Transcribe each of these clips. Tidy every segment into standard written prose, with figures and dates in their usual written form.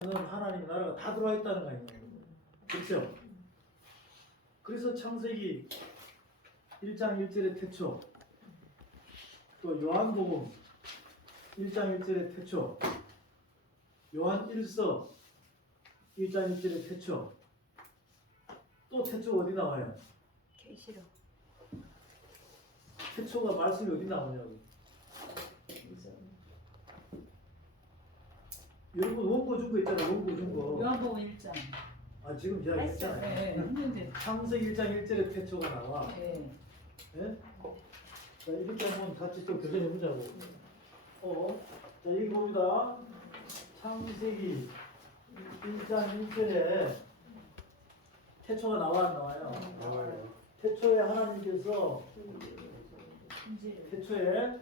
하나님 나라가 다 들어와 있다는 거 아니에요. 그렇죠? 그래서 창세기 1장 1절의 태초, 또 요한복음 1장 1절의 태초, 요한 1서 1장 1절의 태초, 또 태초 어디 나와요? 계시록. 태초가 말씀이 어디 나오냐고. 여러분 원고 준거 있잖아요. 원고 준거. 요한복음 1장. 아 지금 제가 했잖아요. 네, 했는데. 창세기 1장 1절의 태초가 나와. 네. 예? 자, 이렇게 한번 같이 또 교정해 보자고. 자, 여기 봅니다. 창세기 1장 1절에 태초가 나와 안 나와요? 나와요. 태초에 하나님께서 이제 태초에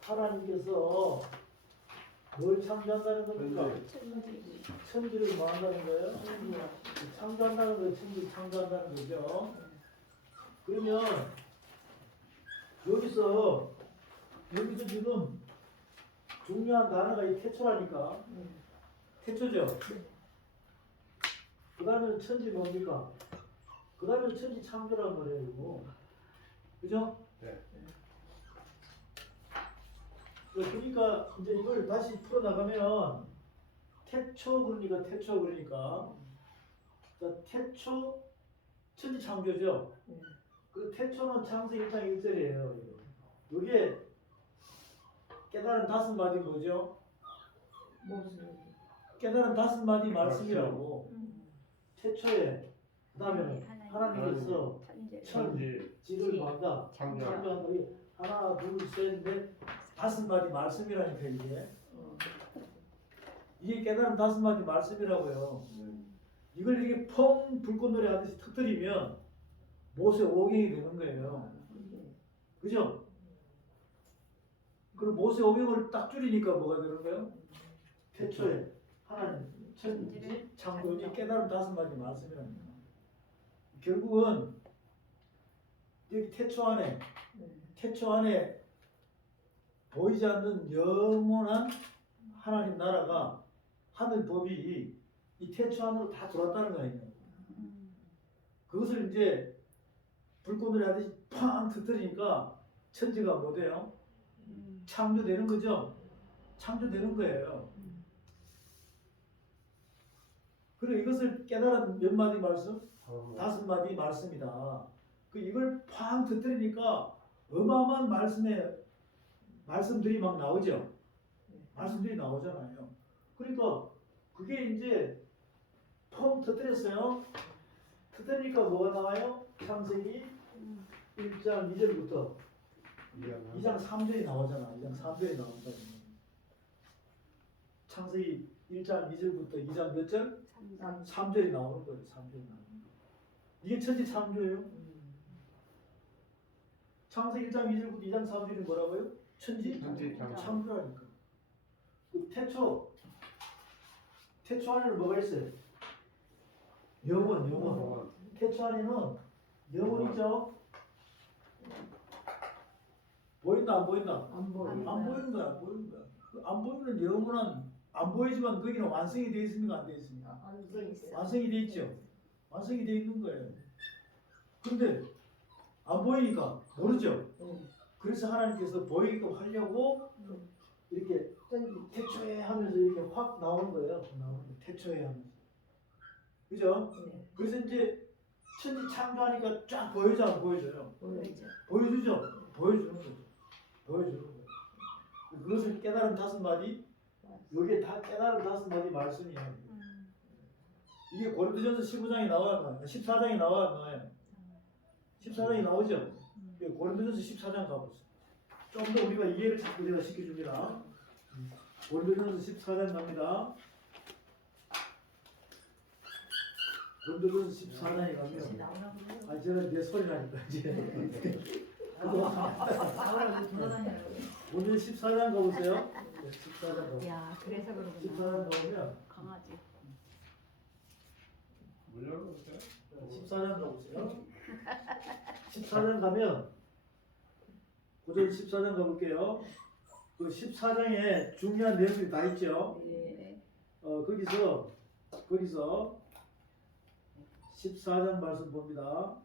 하나님께서 뭘 창조한다는 겁니까? 천지를 뭐 한다는 거예요? 창조한다는 거예요. 천지를 창조한다는 거죠. 그러면 여기서 지금 중요한 단어가 이 태초라니까. 태초죠. 그 다음에 천지 뭡니까? 그 다음에 천지 창조란 말이에요. 이거. 그죠? 네. 그러니까 이제 이걸 다시 풀어나가면 태초 그러니까 자, 태초 천지 창조죠. 그 태초는 창세기 1장 1절이에요. 이게 깨달은 다섯 마디 뭐죠? 깨달은 다섯 마디 말씀이라고. 태초에 그 다음에 하나님께서 천지를 만다 창조한다. 이게 하나 둘셋넷 다섯 마디 말씀이라니까 이게 깨달은 다섯 마디 말씀이라고요. 이걸 이렇게 펑 불꽃놀이 하듯이 터뜨리면 모세 오경이 되는 거예요. 그죠? 그럼 모세 오경을 딱 줄이니까 뭐가 되는 거예요? 태초에 하나님 천지 창조니 깨달은 다섯 마디 말씀이랍니다. 결국은 여기 태초 안에 보이지 않는 영원한 하나님 나라가 하늘 법이 이 태초 안으로 다 들어왔다는 거 아니에요. 그것을 이제 불꽃놀이 하듯이 팡 터뜨리니까 천지가 뭐 돼요? 창조되는 거죠. 창조되는 거예요. 그리고 이것을 깨달은 몇 마디 말씀? 다섯 마디 말씀이다. 이걸 팡 터뜨리니까 어마어마한 말씀들이 막 나오죠. 말씀들이 나오잖아요. 그러니까 그게 이제 펑 터뜨렸어요. 터뜨리니까 뭐가 나와요? 창세기 1장 2절부터 2장 3절이 나오잖아. 2장 3절이 나온다. 창세기 1장 2절부터 2장 몇 절? 3절이 나오는 거예요. 3절이 나오는 거예요. 이게 천지 창조예요. 창세기 1장 2절부터 2장 3절이 뭐라고요? 천지 창조라니까. 그 태초 안에는 뭐가 있어요? 영원. 태초 안에는 영원이죠. 보인다 안 보인다? 안 보이는 거야. 안 보이는 영원한 안 보이지만 거기는 완성이 되어 있습니까? 안 되어 있습니까? 완성이 되어 있죠. 완성이 되어 있는 거예요. 그런데 안 보이니까 모르죠. 그래서 하나님께서 보이게끔 하려고 이렇게 태초에 하면서 이렇게 확 나오는 거예요. 태초에 하면서. 그죠? 그래서 이제 천지 창조하니까 쫙 보여줘 안 보여줘요? 보여주죠. 보여주는 거죠. 보여주는 거예요. 그것을 깨달은 다섯 마디, 여기에 다 깨달은 다섯 마디 말씀이에요. 이게 고린도전서 15장에 나와요. 14장에 나와요. 14장이 나오죠. 고린도전서 14장 가보세요. 좀 더 우리가 이해를 자꾸 제가 시켜줍니다. 고린도전서 14장 갑니다. 고린도전서 14장에 가면 저는 내 소리 나니까 이제 오늘 14장 가보세요. 14장 가보세요. 야, 그래서 그러구나. 14장 가보면 강아지. 14장 가보세요. 14장 가면 고전 14장 가볼게요. 그 14장에 중요한 내용들이 다 있죠. 네. 거기서 14장 말씀 봅니다.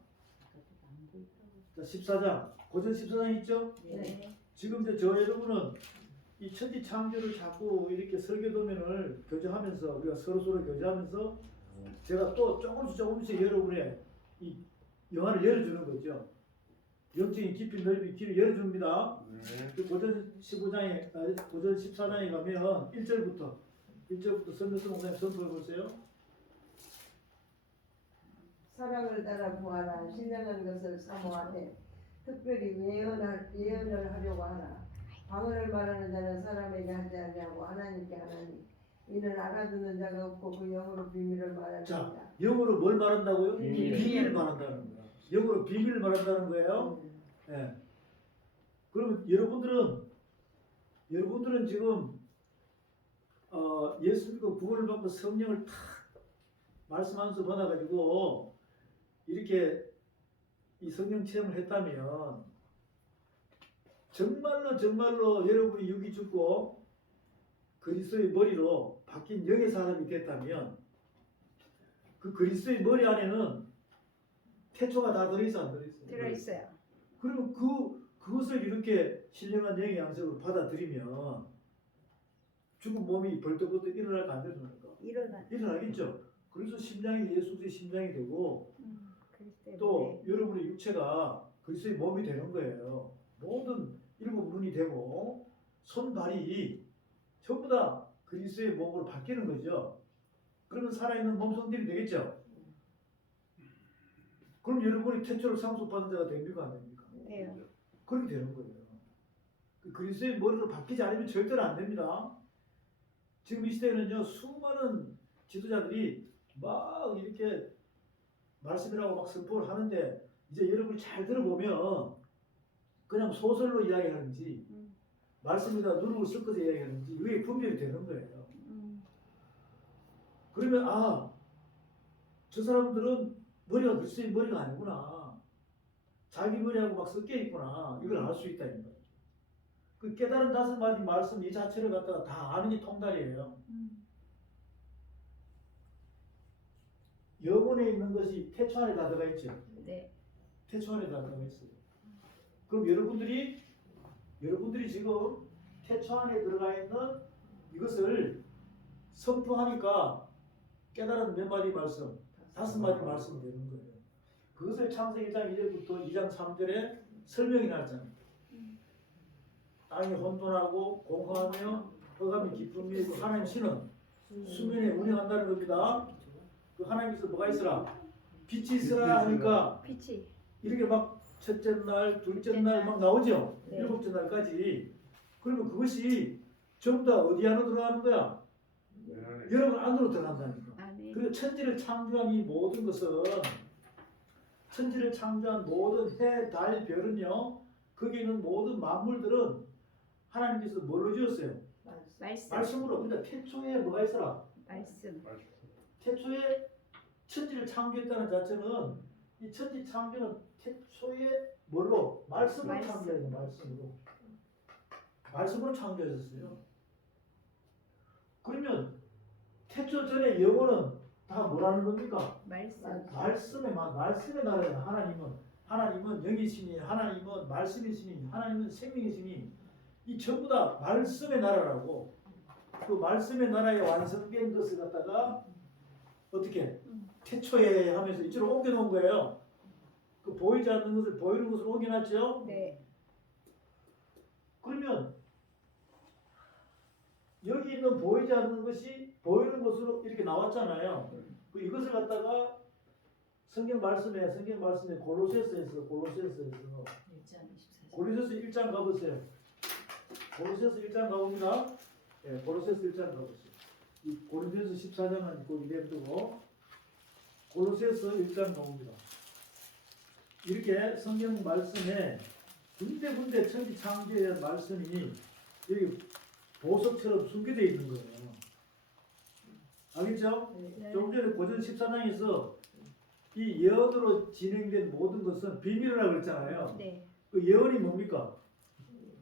자, 14장 고전 14장 있죠? 네. 지금 이제 저 여러분은 이 천지 창조를 자꾸 이렇게 설계 도면을 교정하면서 우리가 서로 교정하면서 제가 또 조금씩 여러분의 이 영화를 열어주는 거죠. 영적인 깊이 넓이 길을 열어줍니다. 그 고전 15장에 고전 14장에 가면 1절부터 선명성 목사님 선포해 보세요. 사랑을 따라 구하라. 신령한 것을 사모하되 특별히 예언을 하려고 하라. 방언을 말하는 자는 사람에게 하지 아니하고 하나님께 하나니 이는 알아듣는 자가 없고 그 영으로 비밀을 말하느니라. 자, 영어로 뭘 말한다고요? 비밀. 비밀을 말한다는 거야. 영어로 비밀을 말한다는 거예요. 예. 그러면 여러분들은 지금 예수 믿고 구원을 받고 성령을 탁 말씀하면서 받아가지고 이렇게 이 성령 체험을 했다면 정말로 여러분이 육이 죽고 그리스도의 머리로 바뀐 영의 사람이 됐다면 그 그리스도의 머리 안에는 태초가 다 들어있어 안 들어있어요? 들어있어요. 그러면 그것을 이렇게 신령한 영의 양식으로 받아들이면 죽은 몸이 벌떡벌떡 일어날까 안 일어날까? 일어나겠죠. 그래서 심장이 예수 그리스도의 심장이 되고 그리스도의 또 여러분의 육체가 그리스도의 몸이 되는 거예요. 모든 일곱 눈이 되고 손, 발이 전부 다 그리스도의 몸으로 바뀌는 거죠. 그러면 살아있는 몸성들이 되겠죠. 그럼 여러분이 태초를 상속받은 자가 됩니까 안 됩니까? 네. 그렇게 되는 거예요. 그리스도의 머리로 바뀌지 않으면 절대로 안 됩니다. 지금 이 시대에는요 수많은 지도자들이 막 이렇게 말씀이라고 막 선포를 하는데 이제 여러분이 잘 들어보면 그냥 소설로 이야기하는지 말씀에다 누룩을 섞어서 이야기하는지 이게 분별이 되는 거예요. 그러면 저 사람들은 머리가 그리스도의 머리가 아니구나. 자기 머리하고 막 섞여 있구나. 이걸 알 수 있다 이 말이죠. 그 깨달은 다섯 마디 말씀 이 자체를 갖다가 다 아는 게 통달이에요. 영혼에 있는 것이 태초 안에 다 들어가 있죠. 네. 태초 안에 다 들어가 있어요. 그럼 여러분들이 지금 태초 안에 들어가 있는 이것을 선포하니까 깨달은 몇 마디 말씀, 다섯 마디 말씀이 되는 거예요. 그것을 창세기 1장 1절부터 2장 3절에 설명이 나잖아요. 땅이 혼돈하고 공허하며 흑암이 깊음이 있고 하나님 신은 수면에 운행한다는 겁니다. 그 하나님께서 뭐가 있으라? 빛이 있으라 하니까 빛이 이렇게 막 첫째 날, 둘째 날 막 나오죠? 네. 일곱째 날까지. 그러면 그것이 전부 다 어디 안으로 들어가는 거야? 여러분 안으로 들어간다니까. 아멘. 그리고 천지를 창조한 이 모든 것은 천지를 창조한 모든 해, 달, 별은요 거기 있는 모든 만물들은 하나님께서 뭘로 지었어요? 말씀으로. 그러니까 태초에 뭐가 있어라? 말씀. 태초에 천지를 창조했다는 자체는 이 천지 창조는 태초에 뭘로? 말씀으로 말씀. 창조해요. 말씀으로 창조하셨어요. 그러면 태초 전에 영혼은 다 뭐라는 겁니까? 말씀. 말씀의 나라예요. 하나님은 영이시니, 하나님은 말씀이시니, 하나님은 생명이시니, 이 전부 다 말씀의 나라라고. 그 말씀의 나라에 완성된 것을 갖다가 어떻게 태초에 하면서 이쪽으로 옮겨놓은 거예요. 그 보이지 않는 것을 보이는 것으로 옮겨놨죠. 네. 그러면 여기 있는 보이지 않는 것이 보이는 것으로 이렇게 나왔잖아요. 그 이것을 갖다가 성경 말씀에 골로새서에서 골로새서 1장 가보세요. 골로새서 1장 가봅니다. 예, 골로새서 1장 가보세요. 이 고린도서 14장은 꼭 이래 두고 골로새서 1장 가봅니다. 이렇게 성경 말씀에 군데군데 천지 창조에 대한 말씀이 여기 보석처럼 숨겨져 있는 거예요. 알겠죠? 네. 조금 전에 고전 14장에서 이 예언으로 진행된 모든 것은 비밀이라고 그랬잖아요. 네. 그 예언이 뭡니까?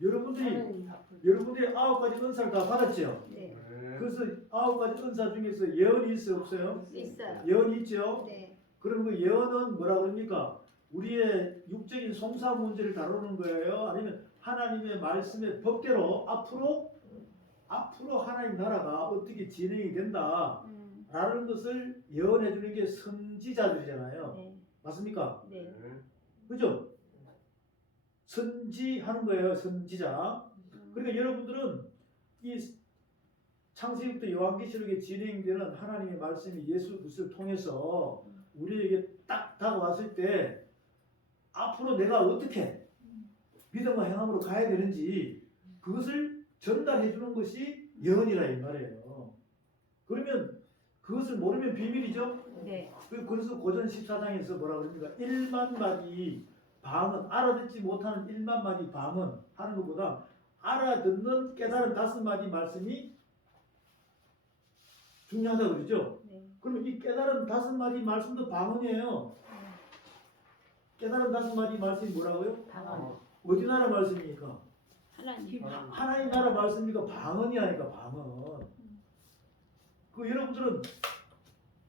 여러분들이 9가지 은사를 다 받았죠? 네. 그래서 9가지 은사 중에서 예언이 있어요, 없어요? 있어요. 예언이 있죠? 네. 그럼 그 예언은 뭐라 그럽니까? 우리의 육적인 송사 문제를 다루는 거예요? 아니면 하나님의 말씀의 법대로 앞으로 하나님 나라가 어떻게 진행이 된다 라는 것을 예언해 주는 게 선지자들이잖아요. 네. 맞습니까? 네. 그죠? 선지하는 거예요, 선지자. 그러니까 여러분들은 이 창세기부터 요한계시록에 진행되는 하나님의 말씀이 예수 그리스도를 통해서 우리에게 딱 다가왔을 때 앞으로 내가 어떻게 믿음과 행함으로 가야 되는지 그것을 전달해 주는 것이 예언이라 이 말이에요. 그러면 그것을 모르면 비밀이죠. 네. 그래서 고전 14장에서 뭐라 그럽니까? 1만 마디 방언, 알아듣지 못하는 1만 마디 방언 하는 것보다 알아듣는 깨달은 5마디 말씀이 중요하다고 그러죠. 네. 그러면 이 깨달은 5마디 말씀도 방언이에요. 깨달은 5마디 말씀이 뭐라고요? 방언. 어디 나라 말씀입니까? 하나님. 하나님 나라 말씀이니까 방언이 아니까 방언. 그 여러분들은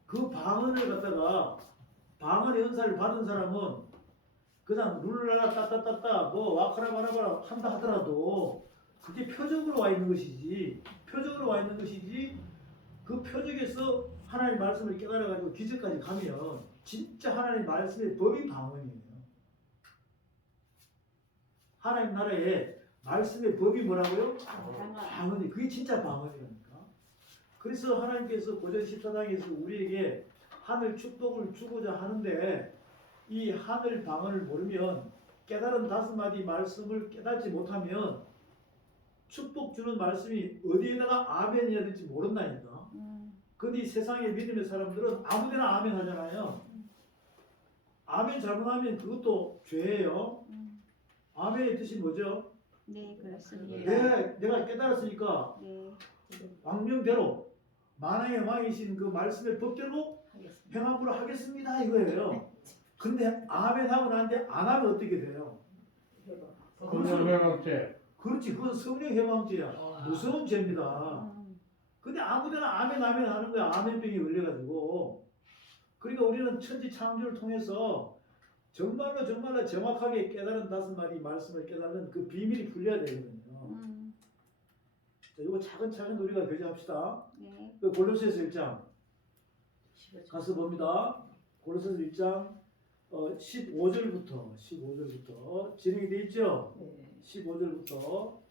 그 방언을 갖다가 방언의 은사를 받은 사람은 그냥 룰라라 따따따따 뭐 와카라바라바라 한다 하더라도 그게 표적으로 와 있는 것이지 그 표적에서 하나님 말씀을 깨달아 가지고 기적까지 가면 진짜 하나님 말씀의 법이 방언이에요. 하나님 나라에 말씀의 법이 뭐라고요? 방언이. 그게 진짜 방언이라니까. 그래서 하나님께서 고전 14장에서 우리에게 하늘 축복을 주고자 하는데 이 하늘 방언을 모르면 깨달은 5마디 말씀을 깨닫지 못하면 축복 주는 말씀이 어디에다가 아멘이어야 될지 모른다니까. 근데 이 세상의 믿음의 사람들은 아무데나 아멘 하잖아요. 아멘 잘못하면 그것도 죄예요. 아멘의 뜻이 뭐죠? 네, 그렇습니다. 내가 깨달았으니까 네. 왕명대로 만왕의 왕이신 그 말씀의 법대로 하겠습니다. 행함으로 하겠습니다 이거예요. 근데 아멘 하고 나는데 안 하면 어떻게 돼요? 성령 회복제. 그렇지, 그건 성령 해방죄야. 무서운 죄입니다. 근데 아무데나 아멘 하는 거야. 아멘병이 걸려가지고. 그러니까 우리는 천지 창조를 통해서 정말로 정확하게 깨달은 5마디 말씀을 깨달은 그 비밀이 풀려야 되거든요. 자, 이거 차근차근 우리가 교제합시다. 네. 그 골로새서 1장 가서 봅니다. 골로새서 1장 15절부터 진행이 돼 있죠? 15절부터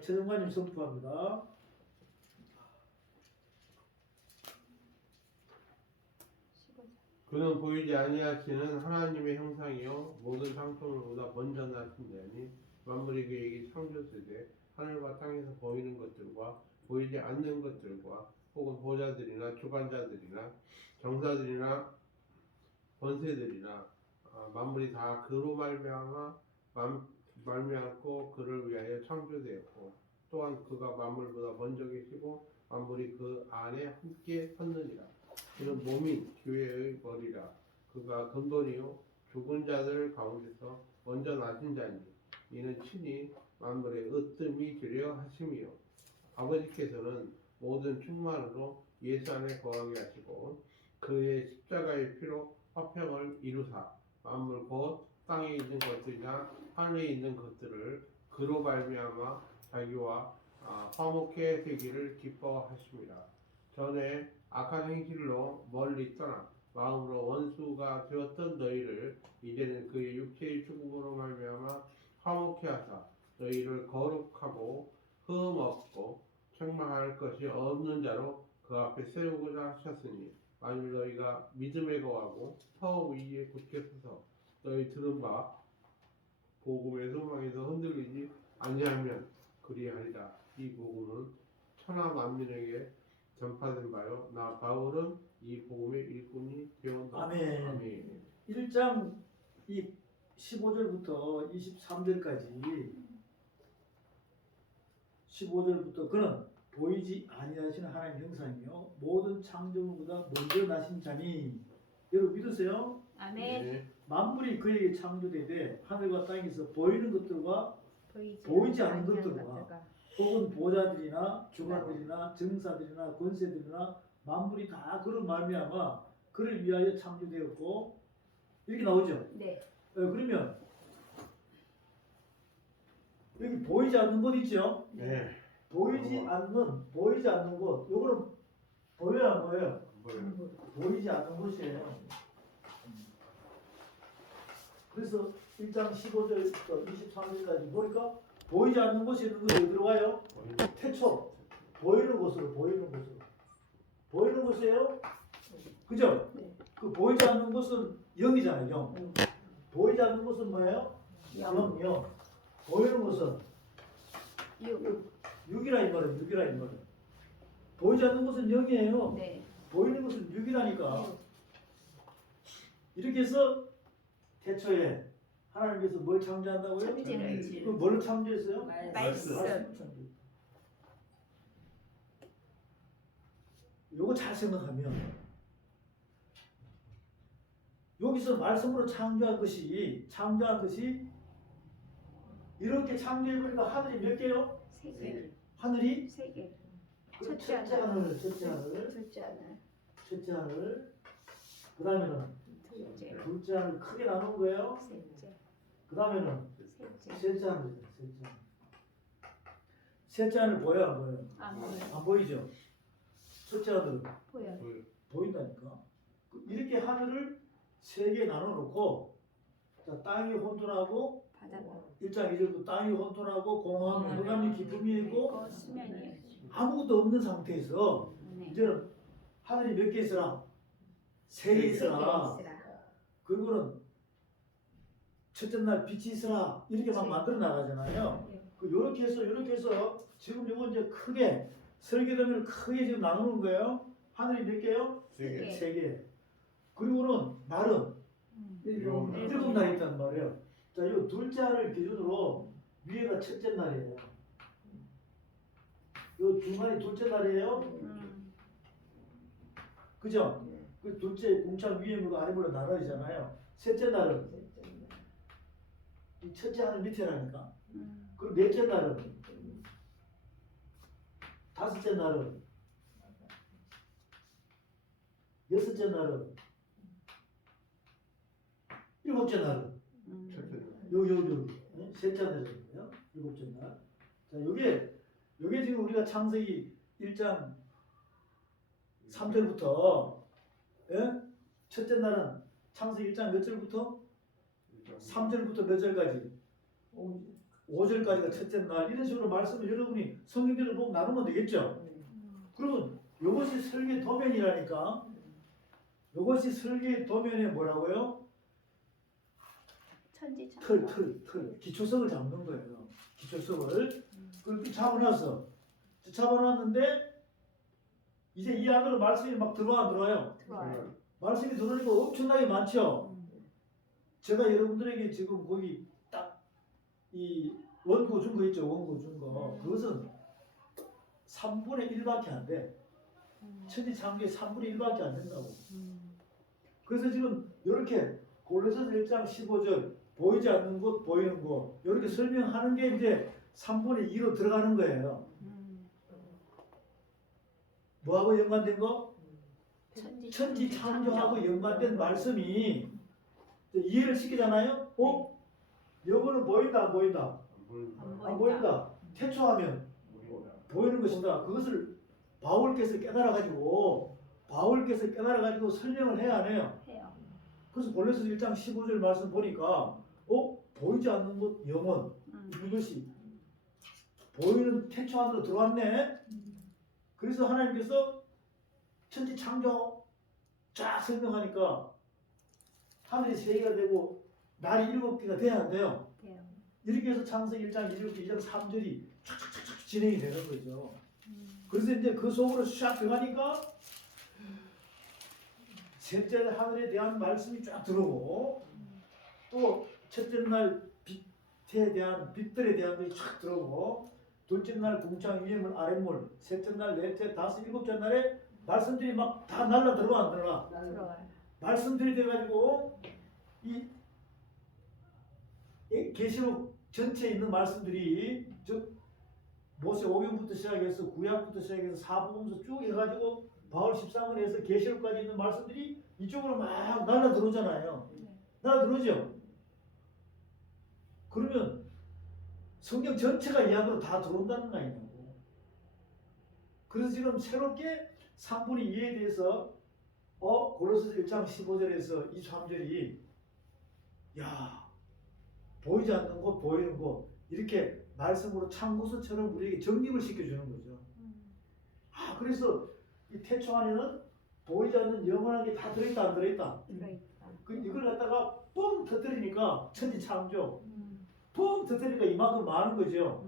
최정관님 선포합니다. 그는 보이지 아니하시는 하나님의 형상이요 모든 상품보다 먼저 나신 자니 만물이 그에게 창조되되 하늘과 땅에서 보이는 것들과 보이지 않는 것들과 혹은 보좌들이나 주관자들이나 정사들이나 권세들이나 만물이 다 그로 말미암고 그를 위하여 창조되었고 또한 그가 만물보다 먼저 계시고 만물이 그 안에 함께 섰느니라. 그는 몸이 교회의 머리라. 그가 근본이요 죽은 자들 가운데서 먼저 나신 자니 이는 친히 만물의 으뜸이 되려 하심이요 아버지께서는 모든 충만으로 예수 안에 거하게 하시고 그의 십자가의 피로 화평을 이루사 만물 곧 땅에 있는 것들이나 하늘에 있는 것들을 그로 말미암아 자기와 화목해 되기를 기뻐하심이라. 전에 악한 행실로 멀리 떠나 마음으로 원수가 되었던 너희를 이제는 그의 육체의 죽음으로 말미암아 화목해 하사 너희를 거룩하고 흠 없고 책망할 것이 없는 자로 그 앞에 세우고자 하셨으니 만일 너희가 믿음에 거하고 사업 위에 굳게 서서 너희 들은 바 복음의 소망에서 흔들리지 아니하면 그리하리라. 이 복음은 천하 만민에게 전파된 바요 나 바울은 이 복음의 일꾼이 되었다. 아멘. 아멘. 1장 이 15절부터 23절까지 15절부터 그는 보이지 아니하시는 하나님 형상이요 모든 창조물보다 먼저 나신 자니 여러분 믿으세요? 아멘. 네. 만물이 그에게 창조되되 하늘과 땅에서 보이는 것들과 보이지 않는 것들과 혹은 보좌들이나 주관들이나 정사들이나 권세들이나 만물이 다 그런 말미암아 그를 위하여 창조되었고 이렇게 나오죠. 네. 그러면 여기 보이지 않는 것 있죠. 네. 보이지 않는 것 요거는 보여야 안 보여요? 보이지 않는 것이에요. 그래서 1장 15절부터 23절까지 보니까 보이지 않는 것이 있는 거 어디 들어가요? 태초 보이는 곳으로 보이는 곳이에요. 그죠? 네. 그 보이지 않는 것은 영이잖아요. 영. 보이지 않는 것은 뭐예요? 영. 영. 보이는 것은 육. 육이라 이 말이에요. 보이지 않는 것은 영이에요. 네. 보이는 것은 육이라니까. 이렇게 해서 태초에 하나님께서 뭘 창조한다고요? 천지를. 그 뭘로 창조했어요? 말씀. 창조. 요거 잘 생각하면 여기서 말씀으로 창조한 것이 이렇게 창조해보니까 하늘이 몇 개요? 세 개. 하늘이 세 개. 그 첫째 하늘. 첫째 하늘, 둘째 하늘. 그 다음에는 둘째. 둘째 하늘 크게 나눈 거예요. 셋째. 그 다음에는 셋째. 셋째 하늘이죠. 셋째 하늘 보여요, 안 보여요? 안 보여. 안 보이죠? 첫째 하늘은 보여. 보인다니까. 이렇게 하늘을 세 개 나눠 놓고 자, 땅이 혼돈하고 바다가 1장 2절도 땅이 혼돈하고 공허함이 흑암이 깊음이 있고 있고 수면이에요. 아무것도 없는 상태에서 네. 이제는 하늘이 몇 개 있으라? 세 개 있으라. 그리고는 첫째 날 빛이 있으라 이렇게 막 만들어 나가잖아요. 이렇게 해서 지금 이거 이제 크게 설계도면 크게 지금 나누는 거예요. 하늘이 몇 개요? 개. 세 개. 그리고는 날은 일곱 날이 있단 말이에요. 자, 이 둘째 날을 기준으로 위에가 첫째 날이에요. 이 중간이 둘째 날이에요. 그죠? 그 둘째 공창 위에 물고 아래 물고 나눠지잖아요. 셋째 날은 이 첫째 하늘 밑에라니까. 그리고 넷째 날은 다섯째 날은 여섯째 날은 일곱째 날은 여기 셋째 날이거든요. 일곱째 날. 자, 요게 지금 우리가 창세기 1장 3절부터 예? 첫째 날은 창세기 1장 몇 절부터? 3절부터 몇 절까지? 5절까지가 첫째 날. 이런 식으로 말씀을 여러분이 성경대로 보고 나누면 되겠죠? 그러면 이것이 설계 도면이라니까. 이것이 설계 도면에 뭐라고요? 천지 틀. 기초석을 잡는 거예요. 기초석을. 그렇게 잡아놨어. 잡아놨는데 이제 이 안으로 말씀이 막 들어와 안 들어와요? 들어와요. 말씀이 들어오니까 엄청나게 많죠? 제가 여러분들에게 지금 거기 딱 이 원고 준 거 있죠? 원고 준 거. 그것은 3분의 1밖에 안 돼. 천지 창조의 3분의 1밖에 안 된다고. 그래서 지금 이렇게 골로새서 1장 15절 보이지 않는 것, 보이는 것 이렇게 설명하는 게 이제 3분의 2로 들어가는 거예요. 뭐하고 연관된 거? 천지 창조하고 연관된 말씀이 이해를 시키잖아요. 여거는 보인다 안 보인다? 안 보인다. 태초하면 보이는 것이다. 그것을 바울께서 깨달아가지고 설명을 해야 안 해요? 해요. 그래서 골로새서 1장 15절 말씀 보니까 보이지 않는 것 영원 이것이 보이는 태초 안으로 들어왔네. 그래서 하나님께서 천지 창조 쫙 설명하니까 하늘이 3개가 되고 날이 7개가 돼야 안 돼요? 돼요. 이렇게 해서 창세기 1장 2장 3절이 촥촥촥 진행이 되는 거죠. 그래서 이제 그 속으로 샥 들어가니까 셋째 하늘에 대한 말씀이 쫙 들어오고 또 첫째 날 빛에 대한 빛들에 대한 것이 쫙 들어오고 둘째 날 궁창 위에 물 아래 물 셋째 날 넷째 다섯 일곱째 날에 말씀들이 막 다 날라 들어가 안 들어가? 들어와요. 말씀들이 돼가지고 이 계시록 전체에 있는 말씀들이 즉 모세 오경부터 시작해서 구약부터 시작해서 사복음서 쭉 해가지고 바울 13권에서 계시록까지 있는 말씀들이 이쪽으로 막 날라 들어오잖아요. 날라 들어오죠. 그러면 성경 전체가 이 안으로 다 들어온다는 거 아니냐고. 그래서 지금 새롭게 3분의 2에 대해서 고린도서 1장 15절에서 이 3절이 야 보이지 않는 곳 보이는 곳 이렇게 말씀으로 참고서처럼 우리에게 정립을 시켜주는 거죠. 그래서 이 태초 안에는 보이지 않는 영원한 게 다 들어있다 안 들어있다. 이걸 갖다가 뻥 터뜨리니까 천지창조 뻥 터뜨리니까 이만큼 많은 거죠.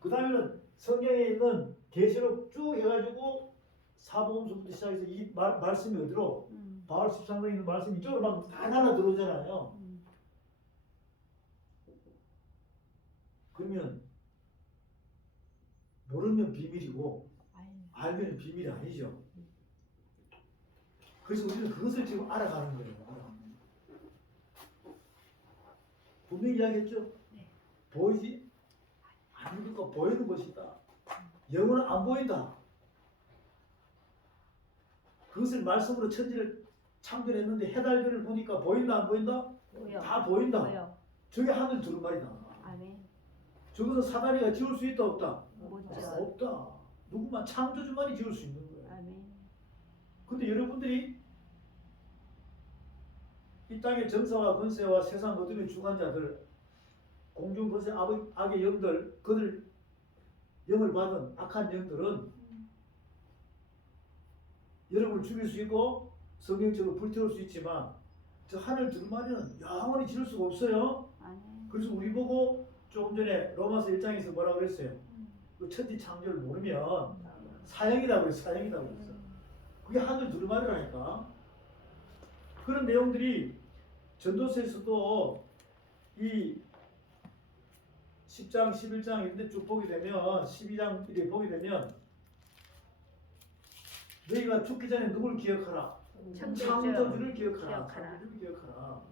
그 다음에는 성경에 있는 계시록 쭉 해가지고 사복음서부터 시작해서 이 말씀이 어디로 바울 13권에 있는 말씀이 이쪽으로 막 다 날아 들어오잖아요. 그러면 모르면 비밀이고 알면 비밀이 아니죠. 그래서 우리는 그것을 지금 알아가는 거예요. 분명히 이야기했죠. 보이지 않는 것과 보이는 것이다. 영혼은 안 보인다. 그것을 말씀으로 천지를 창조했는데 해달별을 보니까 보인다 안 보인다? 보여. 다 보인다. 보여. 저게 하늘 두루마리다. 아멘. 저것은 사다리가 지울 수 있다 없다? 못죠. 없다. 누구만 창조주만이 지울 수 있는 거예요. 아멘. 근데 여러분들이 이 땅의 정사와 권세와 세상 어둠의 주관자들 공중 권세 악의 영들 그들 영을 받은 악한 영들은 여러분을 죽일 수 있고 성경적으로 불태울 수 있지만 저 하늘 두루마리는 영원히 지울 수가 없어요. 아멘. 그래서 우리 보고 조금 전에 로마서 1장에서 뭐라고 그랬어요? 그 천지 창조를 모르면 사형이라고 그랬어요. 사형이라고 그랬어요. 그게 하늘 두루마리라니까. 그런 내용들이 전도서에서도 이 10장, 11장 이런 데 쭉 보게 되면 12장 이렇게 보게 되면 너희가 죽기 전에 누굴 기억하라? 창조주를 기억하라. 창조주를 기억하라.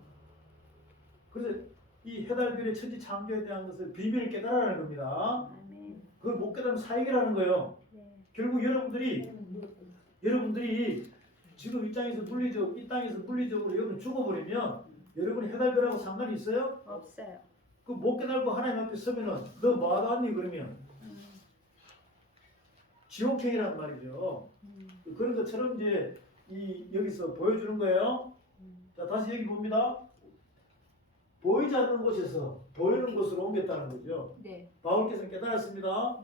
그래서 이 해달별의 천지 창조에 대한 것을 비밀을 깨달아라는 겁니다. 아멘. 그걸 못 깨달으면 사형이라는 거예요. 네. 결국 여러분들이 지금 이 땅에서 물리적으로 여러분 죽어버리면 여러분이 해달별하고 상관이 있어요? 없어요. 그 못 깨달고 하나님 앞에 서면은 너 뭐하다 왔니 그러면 지옥행이란 말이죠. 그런 것처럼 이제 여기서 보여주는 거예요. 자 다시 여기 봅니다. 보이지 않는 곳에서 보이는 곳으로 옮겼다는 거죠. 네. 바울께서는 깨달았습니다.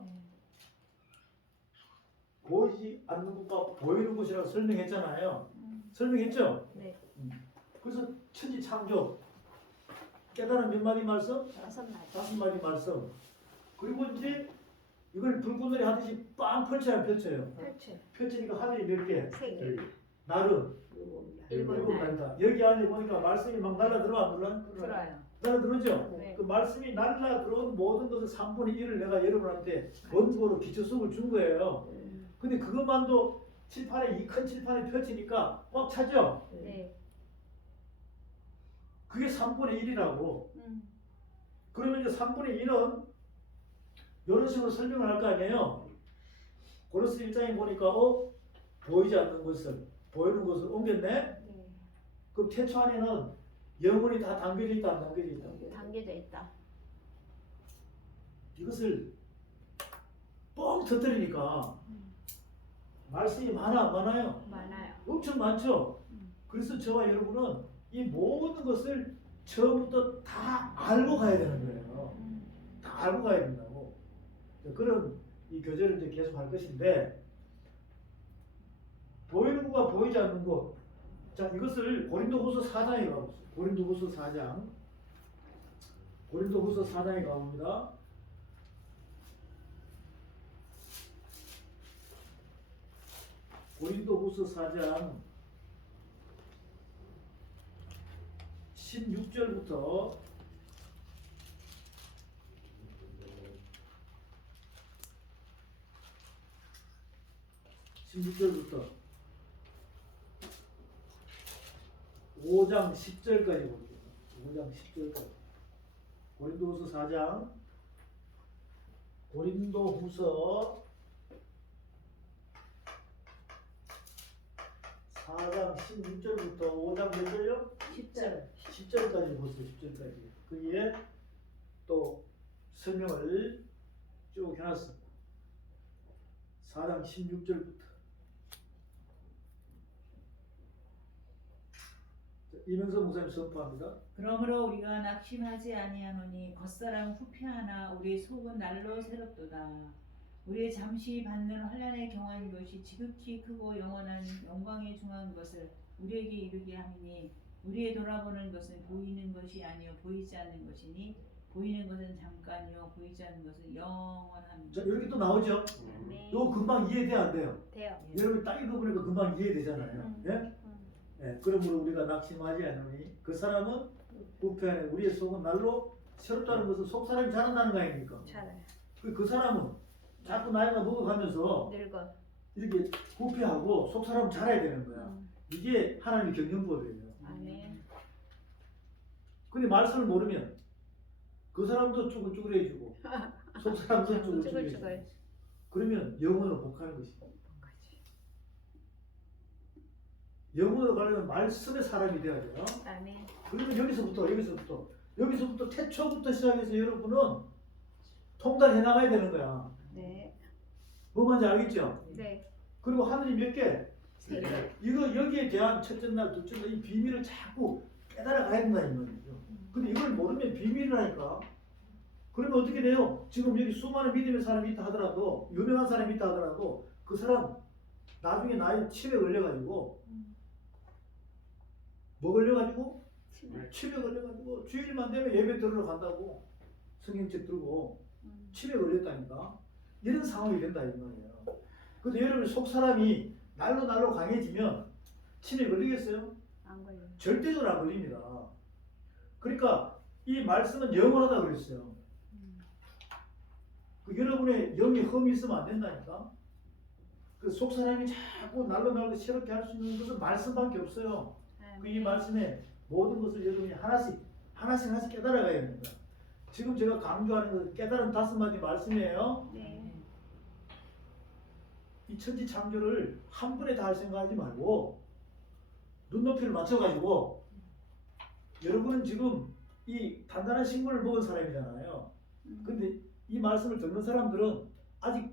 보이지 않는 곳과 보이는 곳이라고 설명했잖아요. 설명했죠? 네. 그래서 천지 창조 깨달은 몇 마디 말씀? 5마디. 5마디 말씀. 그리고 이제 이걸 불꽃놀이 하듯이 빵 펼쳐야 펼쳐요. 펼치니까 하늘이 몇 개? 3개. 날은 7날. 날이다. 여기 안에 보니까 말씀이 막 날라 들어와 안 들어와? 들어요. 날라 들어오죠? 네. 그 말씀이 날라 들어온 모든 것을 3분의 1을 내가 여러분한테 원고로 기초수업을 준 거예요. 근데 그것만도 칠판에 이 큰 칠판에 펼치니까 꽉 차죠? 네. 그게 3분의 1이라고. 그러면 이제 3분의 2는 이런 식으로 설명을 할 거 아니에요. 고린도서 1장에 보니까 보이지 않는 것을 보이는 것을 옮겼네. 네. 그럼 태초 안에는 영혼이 다 담겨져 있다 안 담겨져 있다. 담겨져 있다. 이것을 뻥 터뜨리니까 말씀이 많아 안 많아요? 많아요. 엄청 많죠. 그래서 저와 여러분은 이 모든 것을 처음부터 다 알고 가야 되는 거예요. 다 알고 가야 된다고. 그런 이 교제를 이제 계속 할 것인데 보이는 것과 보이지 않는 것. 자 이것을 고린도후서 4장에 가보세요. 고린도후서 4장. 고린도후서 4장에 가봅니다. 고린도후서 4장 16절부터 5장 10절까지 볼게요. 5장 10절까지. 고린도후서 4장, 고린도후서 4장 16절부터 5장 몇 절요? 10절. 10절까지 보세요. 10절까지. 거기에 또 설명을 쭉 해놨습니다. 4장 16절부터. 이명서 목사님 선포합니다. 그러므로 우리가 낙심하지 아니하노니 겉사람 후패하나 우리의 속은 날로 새롭도다. 우리의 잠시 받는 환난에 경한 것이 지극히 크고 영원한 영광에 중한 것을 우리에게 이르게 하니 우리의 돌아보는 것은 보이는 것이 아니요 보이지 않는 것이니 보이는 것은 잠깐이요 보이지 않는 것은 영원함이다. 자, 이렇게 또 나오죠. 네. 이거 금방 이해돼 안 돼요? 돼요. 여러분 딱 읽어보니까 금방 이해되잖아요. 예? 예, 그러므로 우리가 낙심하지 않으니 그 사람은 부패하네 우리의 속은 날로 새롭다는 것은 속 사람이 자란다는 거 아닙니까? 잘해. 그 사람은 자꾸 나이가 먹어가면서 늙어. 이렇게 부패하고 속 사람은 자라야 되는 거야. 이게 하나님의 경영법이에요. 아멘. 근데 말씀을 모르면 그 사람도 쭈글쭈글해지고 속 사람도 쭈글쭈글해지고 쭈글쭈글. 그러면 영혼을 복하는 것입니다. 영혼으로 가려면 말씀의 사람이 돼야 돼요. 아멘. 그러면 여기서부터 태초부터 시작해서 여러분은 통달해 나가야 되는 거야. 네. 뭐 뭔지 알겠죠? 네. 그리고 하늘이 몇 개? 세 개. 이거 여기에 대한 첫째 날, 둘째 날 이 비밀을 자꾸 깨달아 가야 된다는 말이죠. 근데 이걸 모르면 비밀이라니까. 그러면 어떻게 돼요? 지금 여기 수많은 믿음의 사람이 있다 하더라도 유명한 사람이 있다 하더라도 그 사람 나중에 나이 치매 걸려가지고 뭐 걸려가지고? 치매 걸려가지고 주일만 되면 예배 들으러 간다고 성경책 들고 치매 걸렸다니까. 이런 상황이 된다 이 말이에요. 근데 여러분 속 사람이 날로 강해지면 치매 걸리겠어요? 안 걸려. 절대적으로 안 걸립니다. 그러니까 이 말씀은 영원하다 그랬어요. 그 여러분의 영이 흠이 있으면 안 된다니까. 그 속 사람이 자꾸 날로 새롭게 할 수 있는 것은 말씀밖에 없어요. 그 이 말씀에 모든 것을 여러분이 하나씩 깨달아가야 됩니다. 지금 제가 강조하는 것은 깨달은 5마디 말씀이에요. 네. 이 천지 창조를 한 번에 다 할 생각하지 말고 눈높이를 맞춰가지고 여러분은 지금 이 단단한 식물을 먹은 사람이잖아요. 근데 이 말씀을 듣는 사람들은 아직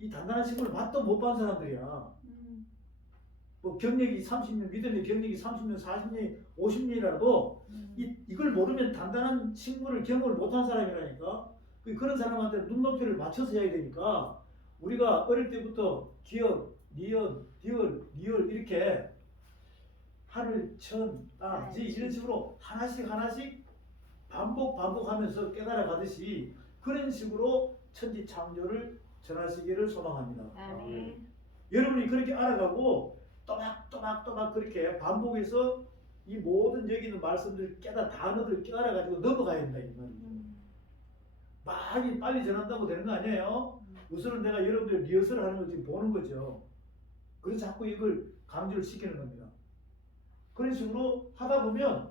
이 단단한 식물을 맛도 못 본 사람들이야. 뭐 경력이 30년, 믿음의 경력이 30년, 40년, 50년이라도 이걸 모르면 단단한 식물을 경험을 못한 사람이라니까. 그런 사람한테 눈높이를 맞춰서 해야 되니까 우리가 어릴 때부터 기억, 니은, 디을, 리을 이렇게 하늘, 천, 땅, 지 이런 식으로 하나씩 반복하면서 깨달아 가듯이 그런 식으로 천지 창조를 전하시기를 소망합니다. 아멘. 여러분이 그렇게 알아가고 또박 그렇게 반복해서 이 모든 여기 있는 말씀들 단어들 깨달아가지고 넘어가야 된다 이 말이죠. 많이 빨리 전한다고 되는 거 아니에요? 우선은 내가 여러분들 리허설을 하는 걸 지금 보는 거죠. 그래서 자꾸 이걸 강조를 시키는 겁니다. 그런 식으로 하다 보면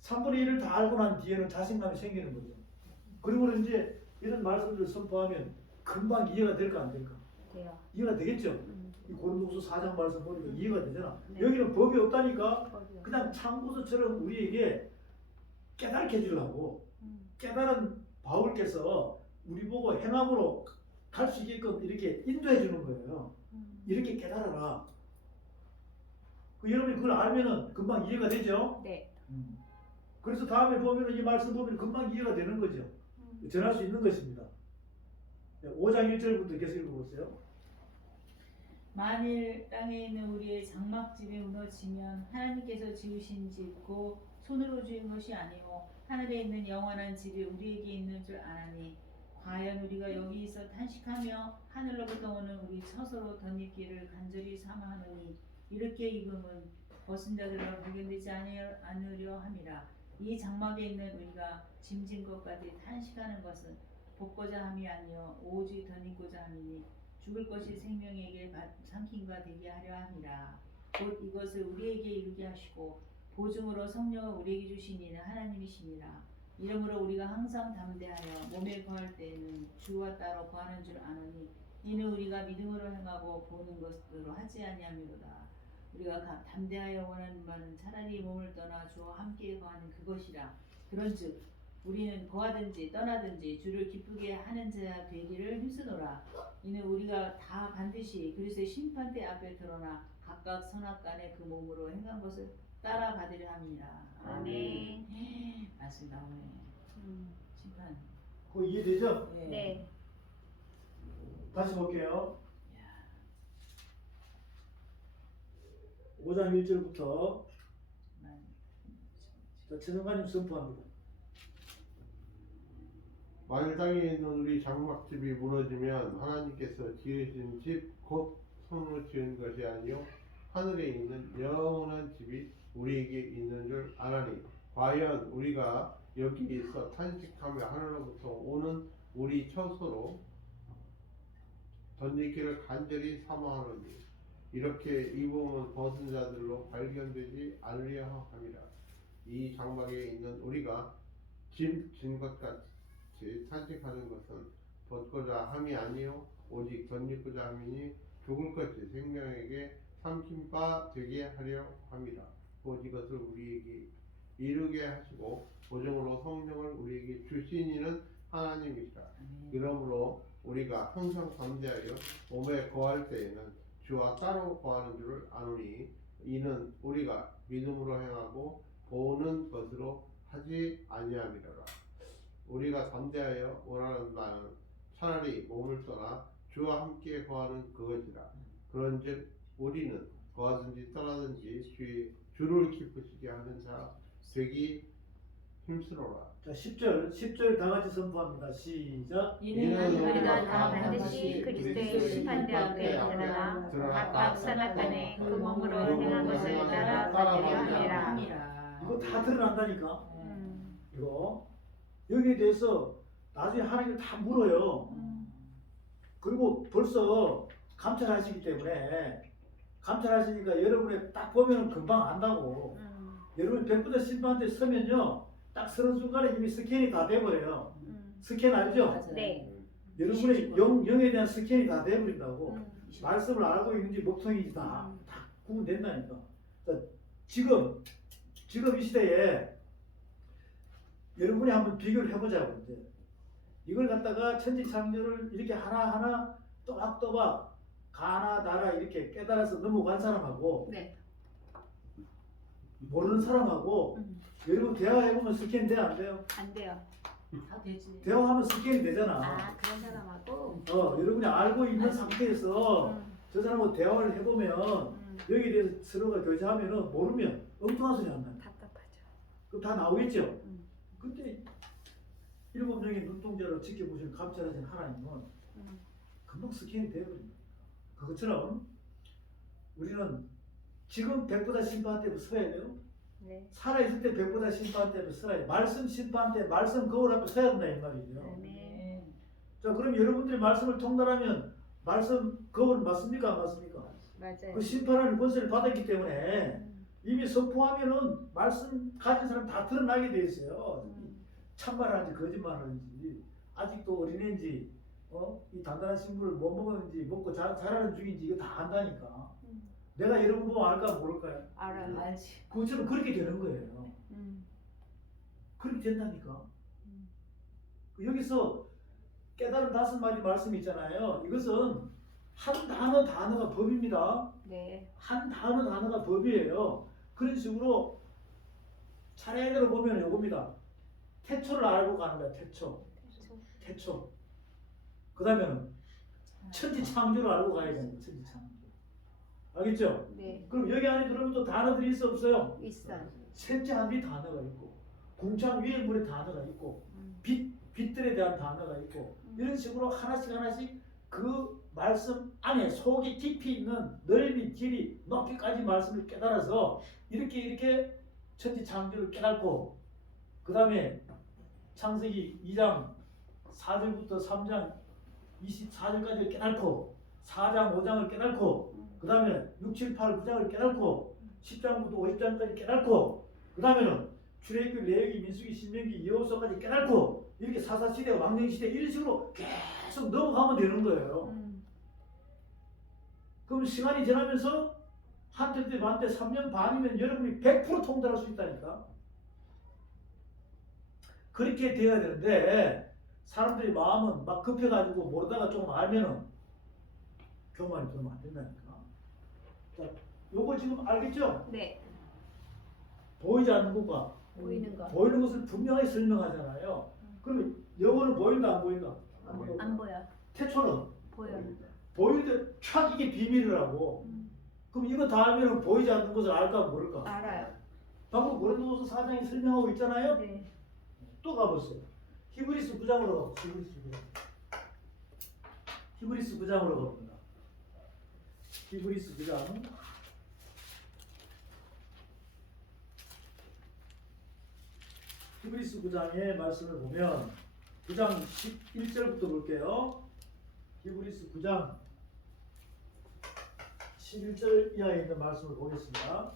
3분의 1을 다 알고 난 뒤에는 자신감이 생기는 거죠. 그리고 이제 이런 말씀들을 선포하면 금방 이해가 될까 안 될까? 돼요. 이해가 되겠죠? 이 고린도후서 4장 말씀 보니까 이해가 되잖아. 네. 여기는 법이 없다니까 거기요. 그냥 참고서처럼 우리에게 깨닫게 해주려고 깨달은 바울께서 우리 보고 행함으로 갈 수 있게끔 이렇게 인도해 주는 거예요. 이렇게 깨달아라. 여러분이 그걸 알면은 금방 이해가 되죠? 네. 그래서 다음에 보면은 이 말씀 보면 금방 이해가 되는 거죠. 전할 수 있는 것입니다. 5장 1절부터 계속 읽어보세요. 만일 땅에 있는 우리의 장막집이 무너지면 하나님께서 지으신 집고 손으로 지은 것이 아니오 하늘에 있는 영원한 집이 우리에게 있는 줄 아나니 과연 우리가 여기서 탄식하며 하늘로부터 오는 우리 처소로 덧입기를 간절히 사모하노니 이렇게 입음은 벗은 자들로 발견되지 않으려 함이라. 이 장막에 있는 우리가 짐진 것까지 탄식하는 것은 벗고자 함이 아니요 오직 덧입고자 함이니 죽을 것이 생명에게 삼킨과 되게 하려 함이라. 곧 이것을 우리에게 이루게 하시고 보증으로 성령을 우리에게 주신 이는 하나님이시니라. 이러므로 우리가 항상 담대하여 몸에 거할 때에는 주와 따로 거하는 줄 아노니 이는 우리가 믿음으로 행하고 보는 것으로 하지 아니함이로다. 우리가 담대하여 원하는 바는 차라리 몸을 떠나 주와 함께 거하는 그것이라. 그런즉 우리는 거하든지 떠나든지 주를 기쁘게 하는 자 되기를 힘쓰노라. 이는 우리가 다 반드시 그리스도의 심판대 앞에 드러나 각각 선악간에 그 몸으로 행한 것을 따라 받으려 함이라. 아멘. 말씀 나오네. 심판. 그거 이해되죠? 네. 다시 볼게요. 5장 1절부터 최성관님 선포합니다. 만일 땅에 있는 우리 장막집이 무너지면 하나님께서 지으신 집 곧 손으로 지은 것이 아니요 하늘에 있는 영원한 집이 우리에게 있는 줄 아나니 과연 우리가 여기 있어 탄식하며 하늘로부터 오는 우리 처소로 던지기를 간절히 사모하노니 이렇게 입음은 벗은 자들로 발견되지 않으려 함이라. 이 장막에 있는 우리가 짐진 것 같이 탄식하는 것은 벗고자 함이 아니요 오직 덧입고자 함이니 죽을 것이 생명에게 삼킨 바 되게 하려 함이라. 곧 이것을 우리에게 이루게 하시고 보증으로 성령을 우리에게 주신 이는 하나님이시라. 이러므로 우리가 항상 담대하여 몸에 거할 때에는 주와 따로 거하는 줄을 아노니 이는 우리가 믿음으로 행하고 보는 것으로 하지 아니함이로라. 우리가 담대하여 원하는 바는 차라리 몸을 떠나 주와 함께 거하는 그것이라. 그런즉 우리는 거하든지 떠나든지 주를 기쁘시게 하는 자 되기 힘쓰노라. 자, 10절 다 같이 선포합니다. 시작. 이는 우리가 다 반드시 그리스도의 심판대 앞에 드러나 각각 선악간에 그 몸으로 행한 것을 따라 받으려 함이라. 이거 다 드러난다니까. 이거 여기에 대해서 나중에 하나님을 다 물어요. 그리고 벌써 감찰하시기 때문에 감찰하시니까 여러분이 딱 보면 금방 안다고. 여러분 백부자 심판대 서면요 딱 서는 순간에 이미 스캔이 다 돼버려요. 스캔 알죠? 네. 여러분의 영에 대한 스캔이 다 돼버린다고. 말씀을 알고 있는지 먹통인지 다 구분된다니까. 자, 지금 이 시대에 여러분이 한번 비교를 해보자고. 이제 이걸 갖다가 천지창조를 이렇게 하나하나 또박또박 가나다라 이렇게 깨달아서 넘어간 사람하고 네. 모르는 사람하고 여러분 대화해보면 스캔 돼 안 돼요? 안 돼요. 다 되지. 대화하면 스캔이 되잖아. 아, 그런 사람하고. 여러분이 알고 있는 상태에서 저 사람하고 대화를 해보면 여기에 대해서 서로가 교제하면은 모르면 엉뚱한 소리 안 나요. 답답하죠. 그럼 다 나오겠죠? 근데 7명의 눈동자로 지켜보시는 감찰하신 하나님은 금방 스캔이 되어버립니다. 그것처럼 우리는 지금 백보다 심판 때부터 서야 돼요. 네. 살아있을 때 백보다 심판 때부터 서야 돼요. 말씀 심판 때 말씀 거울 앞에 서야 된다 이 말이죠. 네. 자, 그럼 여러분들이 말씀을 통달하면 말씀 거울은 맞습니까? 안 맞습니까? 맞아요. 그 심판하는 권세를 받았기 때문에 이미 선포하면은 말씀 가진 사람 다 드러나게 돼 있어요. 참말하는지 거짓말하는지 아직도 어린애인지 이 단단한 식물을 뭐 먹었는지 먹고 자라는 중인지 이거 다 안다니까. 내가 여러분 보면 알까 모를까요? 알아요. 알지. 그것처럼 그렇게 되는 거예요. 그렇게 된다니까. 여기서 깨달은 5마디 말씀이 있잖아요. 이것은 한 단어가 법입니다. 네. 한 단어가 법이에요. 그런 식으로 차례대로 보면 이겁니다. 태초를 알고 가는 거야. 태초. 그 다음에는 천지창조를 알고 가야 되는 거야. 천지창조. 알겠죠? 네. 그럼 여기 안에 그러면 또 단어들이 있어 없어요? 있어요. 셋째 안에 단어가 있고 궁창 위에 물에 단어가 있고 빛들에 대한 단어가 있고 이런 식으로 하나씩 그 말씀 안에 속이 깊이 있는 넓이 길이 높이까지 말씀을 깨달아서 이렇게 천지창조를 깨닫고 그 다음에 창세기 2장 4절부터 3장 24절까지를 깨닫고 4장 5장을 깨닫고 그 다음에 6, 7, 8, 9장을 깨닫고 10장부터 50장까지 깨닫고 그 다음에는 출애굽기, 레위기, 민수기, 신명기, 여호수아까지 깨닫고 이렇게 사사시대와 왕정시대 이런 식으로 계속 넘어가면 되는 거예요. 그럼 시간이 지나면서 한때 때 반때 3년 반이면 여러분이 100% 통달할 수 있다니까. 그렇게 돼야 되는데 사람들이 마음은 막 급해가지고 모르다가 조금 알면은 교만이 되면 안 된다니까. 자, 요거 지금 알겠죠? 네. 보이지 않는 것과 보이는 거. 보이는 것을 분명하게 설명하잖아요. 그러면 영어는 보인다 안 보인다? 안 보여. 태초는 보여. 보이는데 촥 이게 비밀이라고. 그럼 이거 다 알면 보이지 않는 것을 알까 모를까? 알아요. 방금 고린도후서 4장이 설명하고 있잖아요. 네. 또 가보세요. 히브리스 9장으로 가보세요. 히브리스 9장으로 가봅니다. 히브리스 9장. 히브리스 9장의 말씀을 보면 9장 11절부터 볼게요. 히브리스 9장 11절 이하에 있는 말씀을 보겠습니다.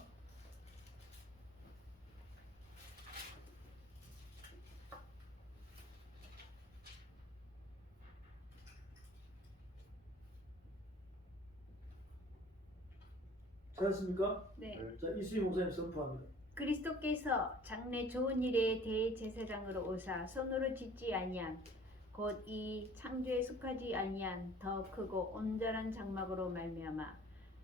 찾았습니까? 네. 자, 이수희 목사님 선포합니다. 그리스도께서 장래 좋은 일에 대제사장으로 오사 손으로 짓지 아니한 곧 이 창조에 속하지 아니한 더 크고 온전한 장막으로 말미암아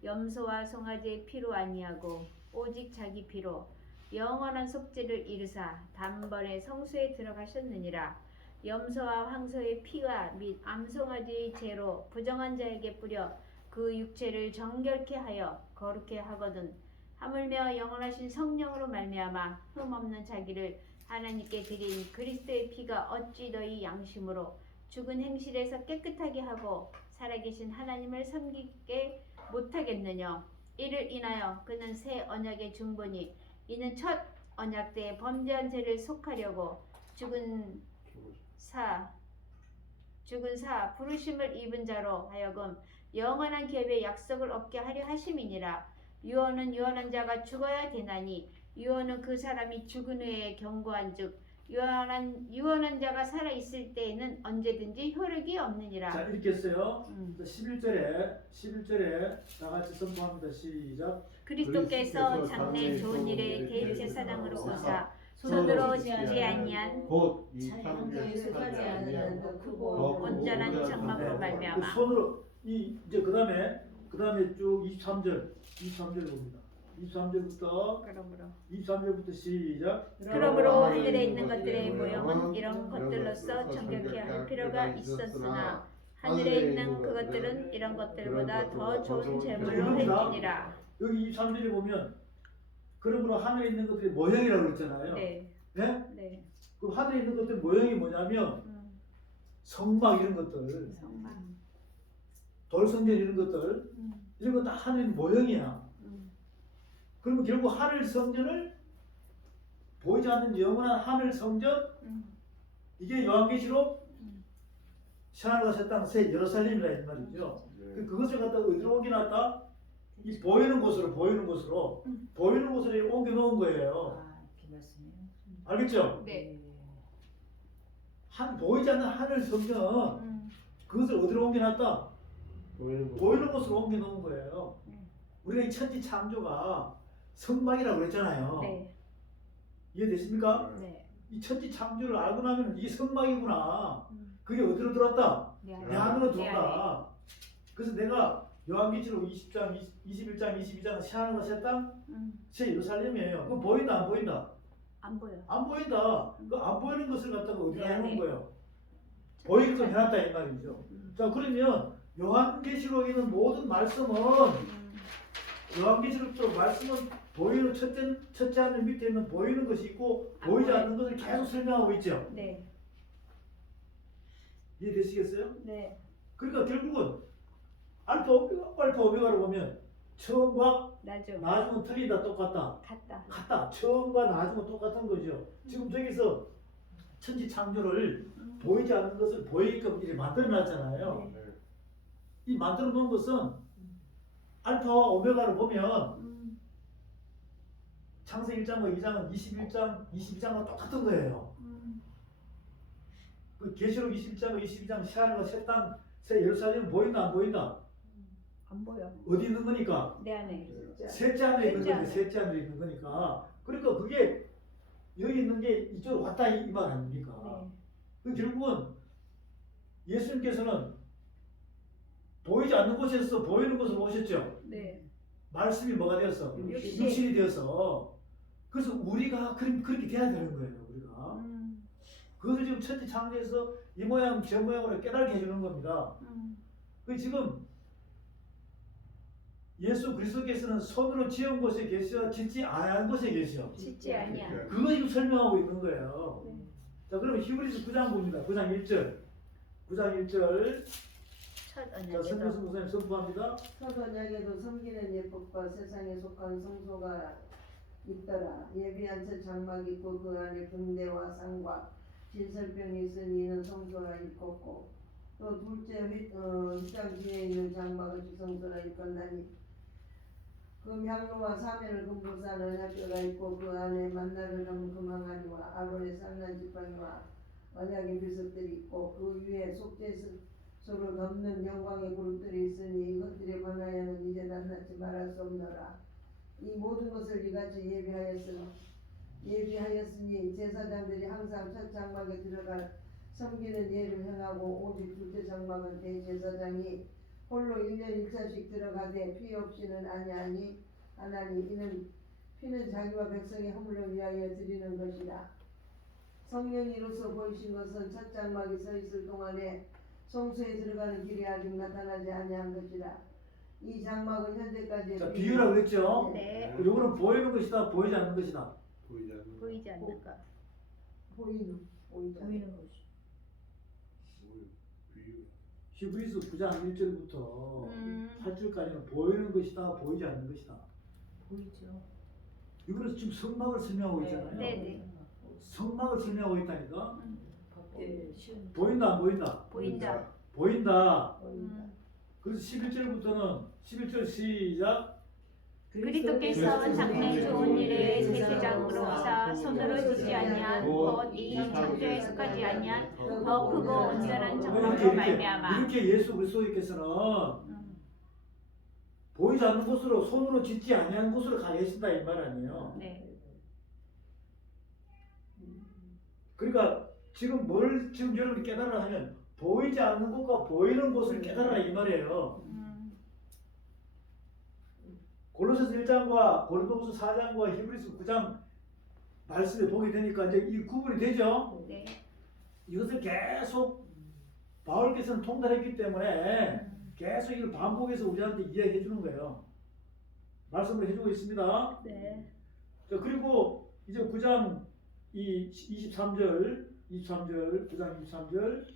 염소와 송아지의 피로 아니하고 오직 자기 피로 영원한 속죄를 이루사 단번에 성소에 들어가셨느니라. 염소와 황소의 피가 및 암송아지의 죄로 부정한 자에게 뿌려 그 육체를 정결케 하여 거룩케 하거든 하물며 영원하신 성령으로 말미암아 흠없는 자기를 하나님께 드린 그리스도의 피가 어찌 너희 양심으로 죽은 행실에서 깨끗하게 하고 살아계신 하나님을 섬기게 못하겠느냐. 이를 인하여 그는 새 언약의 중보니 이는 첫 언약 때 범죄한 죄를 속하려고 죽은 사 부르심을 입은 자로 하여금 영원한 계획의 약속을 얻게 하려 하심이니라. 유언은 유언한 자가 죽어야 되나니 유언은 그 사람이 죽은 후에 경고한즉 유언한 자가 살아 있을 때에는 언제든지 효력이 없느니라. 자, 읽겠어요. 11절에 다 같이 선포합니다. 시작. 그리스도께서 장래 좋은 일에 대제사장으로 오사 손으로 짓지 아니한 곧이 창조에 속하지 아니한 더 크고 온전한 장막으로 그 말미암아. 손으로 이제 그다음에 쭉 23절 봅니다. 23절부터 시작. 그러므로 하늘에 있는 것들의 모형은 이런 것들로서 정결케 할 필요가 있었으나 하늘에 있는 그것들은 이런 것들보다 더 좋은 제물로 행하니라. 여기 23절에 보면 그러므로 하늘에 있는 것들의 모형이라고 그랬잖아요. 네. 네? 네. 그 하늘에 있는 것들 모형이 뭐냐면 성막 이런 것들, 성막. 돌성전 이런 것들, 이런 거 다 하늘의 모형이야. 그러면 결국 하늘 성전을 보이지 않는 영원한 하늘 성전, 이게 요한계시록 신하가 새 땅 새 예루살렘이라 이 말이죠. 그것을 갖다가 어디로 옮겨놨다? 이 보이는 곳으로 보이는 곳으로 옮겨 놓은 거예요. 그 말씀이에요. 알겠죠? 네. 보이지 않는 하늘 성전, 그것을 어디로 옮겨놨다? 보이는 곳으로 옮겨 놓은 거예요. 우리가 이 천지 창조가 성막이라고 그랬잖아요. 네. 이해되십니까? 네. 이 천지 창조를 알고 나면 이게 성막이구나. 그게 어디로 들어왔다? 네. 내 안으로 네. 들어온다. 그래서 내가 요한계시록 20장, 21장, 22장 새 하늘과 새 땅, 새 예루살렘이에요. 그거 보인다 안 보인다? 안 보여. 안 보인다. 그 안 보이는 것을 갖다가 어디다 네, 해놓은 네. 거예요? 보이는 걸 해놨다 이 말이죠. 자, 그러면 요한계시록에 있는 모든 말씀은 요한계시록도 말씀은 보이는 첫째 하늘 밑에 있는 보이는 것이 있고 안 보이지 보여. 않는 것을 계속 설명하고 있죠. 네. 이해되시겠어요? 네. 그러니까 결국은 알파 오메가로 보면 처음과 나중은 틀리다 똑같다. 같다. 처음과 나중은 똑같은 거죠. 지금 저기서 천지 창조를 보이지 않는 것을 보이게끔 이렇게 만들어 놨잖아요. 이 만들어 놓은 것은 알파와 오메가를 보면 창세기 1장과 2장은 21장, 22장과 똑같은 거예요. 그 계시록 21장과 22장 새 하늘과 새 땅, 새 예루살렘 보인다 안 보인다? 안 보여. 어디 있는 거니까? 내 안에. 셋째 하늘에 있는 셋째 거니까. 하늘. 셋째 하늘에 있는 거니까. 그러니까 그게 여기 있는 게 이쪽으로 왔다 이 말 아닙니까? 네. 그 결국은 예수님께서는 보이지 않는 곳에서 보이는 곳으로 오셨죠. 네. 말씀이 뭐가 되었어? 육신. 육신이 되어서. 그래서 우리가 그렇게 돼야 되는 거예요. 우리가. 그것을 지금 천지 창조에서 이 모양 저 모양으로 깨닫게 해주는 겁니다. 그 지금 예수 그리스도께서는 손으로 지은 곳에 계셔 짓지 않은 곳에 계셔. 짓지 아니야. 그거 지금 설명하고 있는 거예요. 네. 자, 그러면 히브리서 9장 봅니다. 9장 1절. 9장 1절. 첫 자, 언약에도 선교수 목사님 선포합니다. 첫 언약에도 섬기는 예법과 세상에 속한 성소가 있더라. 예비한 첫 장막이 있고 그 안에 금대와 상과 진설병이 있으니 이는 성소라 일컫고 또 둘째 휘장 뒤에 있는 장막을 지성소라 일컫나니 금향로와 사면을 금부산 언약궤가 있고 그 안에 만나를 담은 금항아리와 아론의 쌍난 지팡이와 언약의 비석들이 있고 그 위에 속죄소를 덮는 영광의 그룹들이 있으니 이것들에 관하여는 이제 낱낱이 말할 수 없노라. 이 모든 것을 이같이 예비하였으니 제사장들이 항상 첫 장막에 들어갈 섬기는 예를 행하고 오직 둘째 장막은 대제사장이 홀로 1년 1차씩 들어가되 피 없이는 아니하니 하나니 이는 피는 자기와 백성의 허물을 위하여 드리는 것이라. 성령이로서 보이신 것은 첫 장막이 서 있을 동안에 성소에 들어가는 길이 아직 나타나지 아니한 것이라. 이 장막은 현재까지 자, 비유라고 했죠. 네. 요거는 보이는 것이다, 보이지 않는 것이다. 보이지 않는 거. 보이지 않는가. 보이는 것이. 비유. 히브리서 9장 1절부터 8절까지는 보이는 것이다, 보이지 않는 것이다. 보이죠. 이거는 지금 성막을 설명하고 있잖아요. 네네. 성막을 설명하고 있다니까. 법대 쉬운. 보인다, 안 보인다? 보인다. 보인다. 음. 그래서 11절부터는 11절 시작. 그리스도께서 장래 좋은 일에 제사장으로 오사 손으로 지지 아니한 곧 이 창조에 속하지 아니한 더 크고 온전한 장막으로 말미암아. 이렇게 예수 그리스도께서는 보이지 않는 곳으로 손으로 짓지 아니한 곳으로 가 계신다 이 말 아니에요. 네. 그러니까 지금 뭘 지금 여러분이 깨달으라 하면 보이지 않는 곳과 보이는 곳을 깨달으라 이 말이에요. 골로새서 1장과 고린도후서 4장과 히브리서 9장 말씀을 보게 되니까 이제 이 구분이 되죠. 네. 이것을 계속 바울께서는 통달했기 때문에 계속 이걸 반복해서 우리한테 이야기해 주는 거예요. 말씀을 해주고 있습니다. 네. 자, 그리고 이제 9장 23절 9장 23절.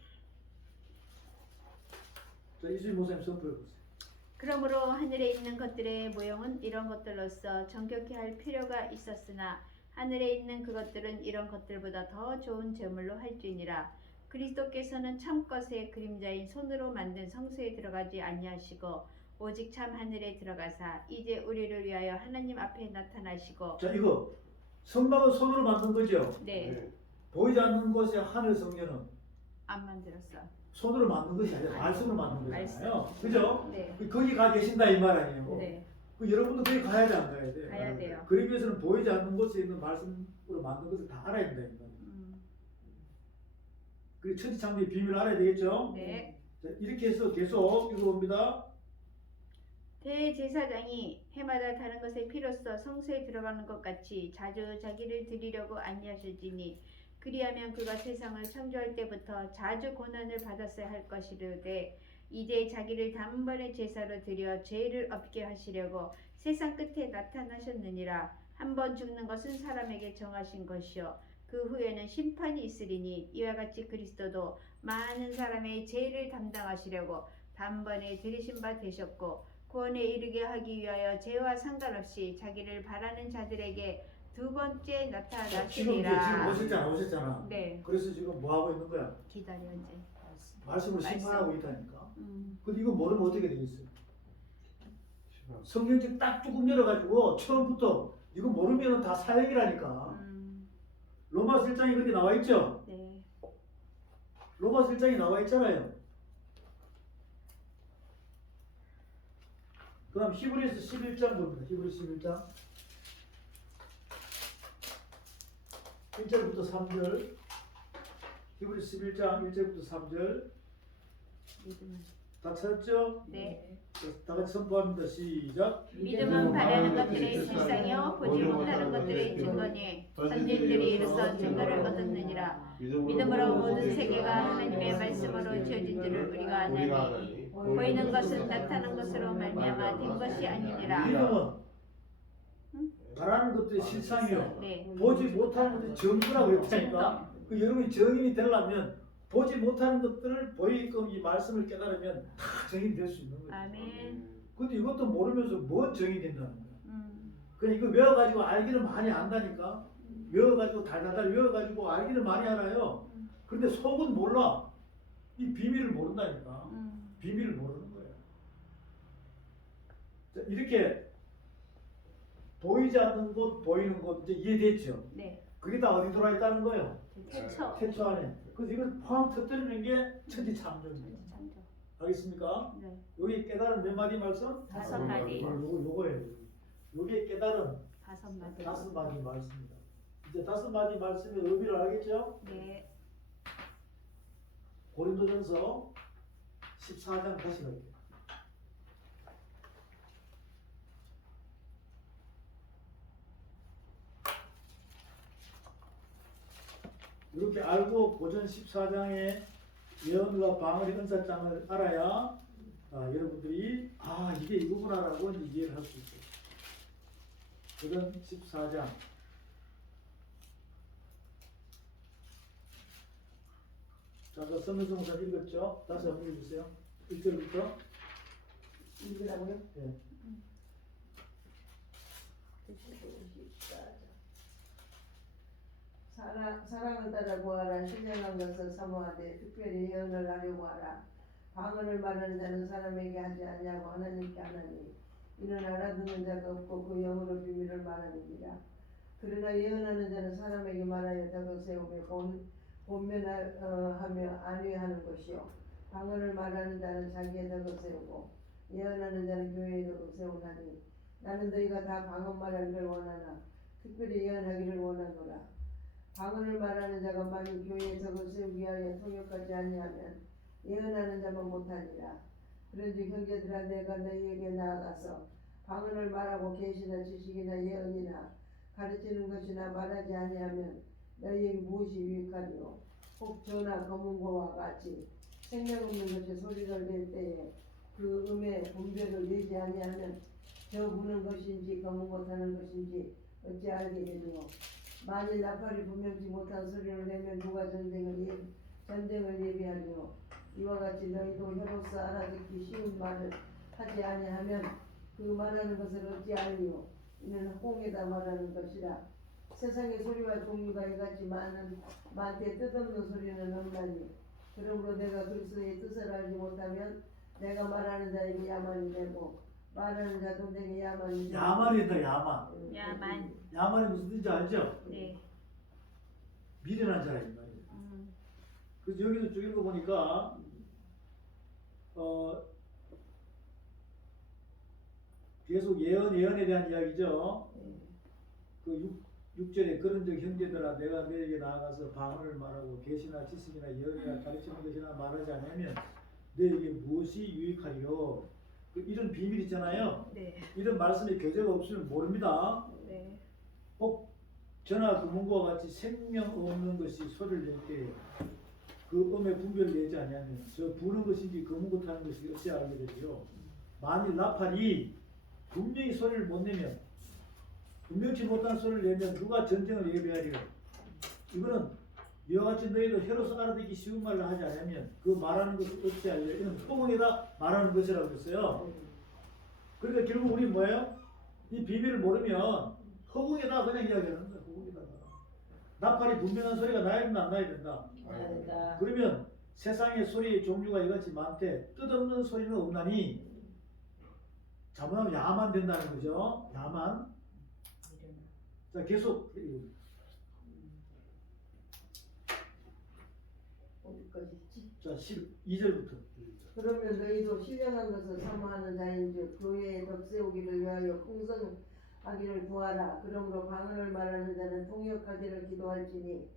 자, 이수희 목사님 선포해 보세요. 그러므로 하늘에 있는 것들의 모형은 이런 것들로서 정결케 할 필요가 있었으나 하늘에 있는 그것들은 이런 것들보다 더 좋은 제물로 할지니라. 그리스도께서는 참 것의 그림자인 손으로 만든 성소에 들어가지 아니하시고 오직 참 하늘에 들어가사 이제 우리를 위하여 하나님 앞에 나타나시고. 자, 이거 성막은 손으로 만든 거죠. 네. 보이지 않는 곳의 하늘 성전은 안 만들었어. 손으로 만든 것이 아니라 말씀으로 만든 거잖아요. 말씀. 그죠? 네. 거기 가 계신다 이 말 아니에요. 네. 그 여러분도 거기 가야 돼, 안 가야 돼? 가야 돼요. 그러기 위해서는 보이지 않는 곳에 있는 말씀으로 만든 것을 다 알아야 된다 이 말이에요. 그리고 천지창조의 비밀을 알아야 되겠죠? 네. 자, 이렇게 해서 계속 읽어봅니다. 대제사장이 해마다 다른 것의 피로써 성소에 들어가는 것 같이 자주 자기를 드리려고 아니하실지니 그리하면 그가 세상을 창조할 때부터 자주 고난을 받았어야 할 것이로되 이제 자기를 단번에 제사로 드려 죄를 없게 하시려고 세상 끝에 나타나셨느니라. 한번 죽는 것은 사람에게 정하신 것이요 그 후에는 심판이 있으리니 이와 같이 그리스도도 많은 사람의 죄를 담당하시려고 단번에 들이신 바 되셨고 구원에 이르게 하기 위하여 죄와 상관없이 자기를 바라는 자들에게 두 번째 지금 나타나시리라. 오셨잖아. 네. 그래서 지금 뭐 하고 있는 거야? 기다려 이제. 말씀으로 말씀. 심판하고 있다니까. 근데 이거 모르면 어떻게 되겠어요? 시간. 성경책 딱 조금 열어가지고 처음부터 이거 모르면 다 사역이라니까. 로마서 1장에 그렇게 나와 있죠? 네. 로마서 1장에 나와 있잖아요. 그 다음 히브리서 11장 봅니다. 히브리서 11장 1절부터 3절. 히브리서 11장 1절부터 3절. 다 찾았죠? 네. 다 같이 선포합니다. 시작. 믿음은 바라는 것들의 실상이요 보지 못하는 것들의 증거니 선진들이 이로써 증거를 얻었느니라. 믿음으로 모든 세계가 하나님의 말씀으로 지어진 줄을 우리가 아나니 보이는 것은 나타난 것으로 말미암아 된 것이 아니니라. 믿음은 바라는 것들의 실상이요 네. 보지 못하는 것들의 증거라고 그랬다니까. 그 여러분이 증인이 되려면 보지 못하는 것들을 보이게끔 이 말씀을 깨달으면 다 증인이 될 수 있는 거예요. 아멘. 근데 이것도 모르면서 뭔 증인이 된다는 거야. 그냥 이거 외워가지고 알기를 많이 안다니까. 외워가지고 달달달 외워가지고 알기를 많이 알아요. 근데 속은 몰라. 이 비밀을 모른다니까. 비밀을 모르는 거예요. 자, 이렇게 보이지 않는 곳, 보이는 곳 이제 이해됐죠? 네. 그게 다 어디 들어와 있다는 거예요? 태초. 태초 안에. 그래서 이걸 포함 터뜨리는 게 천지창조입니다. 창조. 알겠습니까? 네. 여기 깨달은 몇 마디 말씀? 5마디. 요거예요. 여기 깨달은 5마디. 5마디 말씀입니다. 이제 5마디 말씀의 의미를 알겠죠? 네. 고린도전서 14장 다시 갈게요. 이렇게 알고 고전 14장의 예언과 방언의 은사장을 알아야 여러분들이 이게 이거구나라고 이해를 할 수 있어요. 고전 14장 자, 그 선명성사 읽었죠? 다시 한번 읽어주세요. 1절부터 읽으라고요? 예. 사랑을 따라 구하라. 신령한 것을 사모하되 특별히 예언을 하려고 하라. 방언을 말하는 자는 사람에게 하지 않냐고 하나님께 하나니 이는 알아듣는 자가 없고 그 영으로 비밀을 말하느니라. 그러나 예언하는 자는 사람에게 말하여 덕을 세우며 본면하며 안위하는 것이요 방언을 말하는 자는 자기의 덕을 세우고 예언하는 자는 교회의 덕을 세우나니 나는 너희가 다 방언 말하기를 원하나 특별히 예언하기를 원하노라. 방언을 말하는 자가 만일 교회의 덕을 세우기 위하여 통역하지 아니하면 예언하는 자만 못하니라. 그런즉 형제들아 내가 너희에게 나아가서 방언을 말하고 계시나 지식이나 예언이나 가르치는 것이나 말하지 아니하면 너희에게 무엇이 유익하리요. 혹 저나 검은고와 같이 생명 없는 것이 소리를 낼 때에 그 음의 분별을 내지 아니하면 저 부는 것인지 검은고 타는 것인지 어찌 알게 되리요. 만일 나팔이 분명치 못한 소리를 내면 누가 전쟁을 예비하리요. 이와 같이 너희도 혀로서 알아듣기 쉬운 말을 하지 아니하면 그 말하는 것을 어찌 알리요. 이는 홍에다 말하는 것이라. 세상의 소리와 종류가 이같이 많되 뜻없는 소리는 없나니 그러므로 내가 그리스도의 뜻을 알지 못하면 내가 말하는 자에게 야만이 되고 말하는 자도 내게 야만이 되고. 야만이다 야만. 야만이 무슨 뜻인지 알죠? 네. 미련한 자라 이 말이에요. 그래서 여기서 쭉 읽어보니까 계속 예언에 대한 이야기죠. 그 6절에 그런즉 형제들아 내가 너에게 나아가서 방언을 말하고 계시나 지식이나 예언이나 가르치는 것이나 말하지 않으면 너에게 무엇이 유익하리요. 이런 비밀 있잖아요. 네. 이런 말씀의 교재가 없으면 모릅니다. 네. 꼭 전화 금은과 같이 생명 없는 것이 소리를 낼 때 그 음의 분별을 내지 아니하면 저 부는 것인지 금은고 타는 것이 어찌 알게 되리요. 만일 나팔이 분명히 소리를 못 내면 분명치 못한 소리를 내면 누가 전쟁을 예비하리요. 이거는 이와 같이 너희도 혀로서 알아듣기 쉬운 말을 하지 않으면 그 말하는 것을 어찌 알려. 이는 허공에다 말하는 것이라고 했어요. 그러니까 결국 우리 뭐예요? 이 비밀을 모르면 허공에다 그냥 이야기하는 거야. 허공에다가 나팔이 분명한 소리가 나야 된다 안 나야 된다. 그러면 세상의 소리의 종류가 이같이 많대 뜻없는 소리는 없나니 잘못하면 야만 된다는 거죠. 야만. 자, 계속 어디까지 있지? 자, 12절부터. 그러면 너희도 신령한 것을 사모하는 자인즉 교회에 덕세우기를 위하여 풍성하기를 구하라. 그러므로 방언을 말하는 자는 통역하기를 기도할지니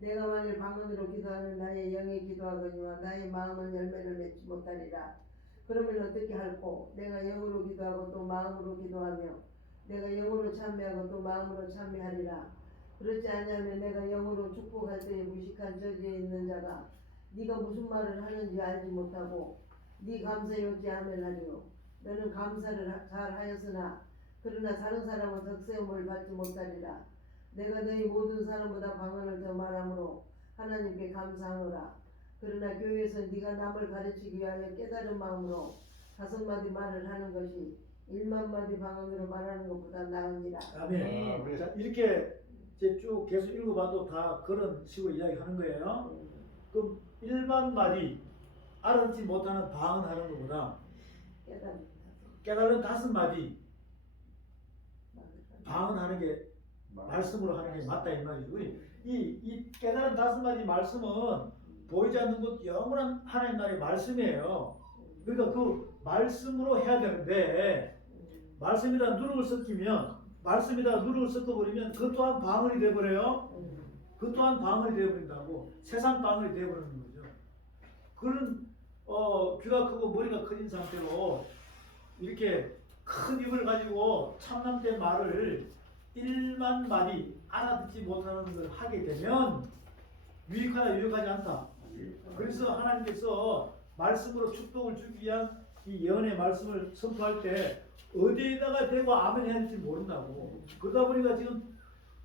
내가 만일 방언으로 기도하는 나의 영이 기도하거니와 나의 마음은 열매를 맺지 못하리라. 그러면 어떻게 할꼬? 내가 영으로 기도하고 또 마음으로 기도하며 내가 영으로 찬미하고 또 마음으로 찬미하리라. 그렇지 않냐면 내가 영으로 축복할 때에 무식한 저지에 있는 자가 네가 무슨 말을 하는지 알지 못하고 네 감사에 어찌하면 하리요. 너는 감사를 잘 하였으나 그러나 다른 사람은 덕세움을 받지 못하리라. 내가 너희 모든 사람보다 방언을 더 말하므로 하나님께 감사하노라. 그러나 교회에서 네가 남을 가르치기 위하여 깨달은 마음으로 5마디 말을 하는 것이 1만 마디 방언으로 말하는 것보다 나으니라. 아멘. 아멘. 자, 이렇게 이제 쭉 계속 읽어봐도 다 그런 식으로 이야기하는 거예요. 그럼 일반 말이 알아듣지 못하는 방언하는 것보다 깨달은 5마디 방언하는 게 말씀으로 하는 게 맞다 이 말이죠. 이 깨달은 5마디 말씀은 보이지 않는 것 영원한 하나님 나라의 말씀이에요. 그러니까 그 말씀으로 해야 되는데 말씀에다 누룩을 섞이면 말씀에다 누룩을 섞어버리면 그 또한 방언이 돼버려요. 그 또한 방언이 되어버린다고. 세상 방언이 되어버리는 거죠. 그런 귀가 크고 머리가 커진 상태로 이렇게 큰 입을 가지고 참남된 말을 1만 마디 알아듣지 못하는 걸 하게 되면 유익하다 유익하지 않다. 그래서 하나님께서 말씀으로 축복을 주기 위한 이 예언의 말씀을 선포할 때 어디에다가 대고 아멘 해야 할지 모른다고. 그러다 보니까 지금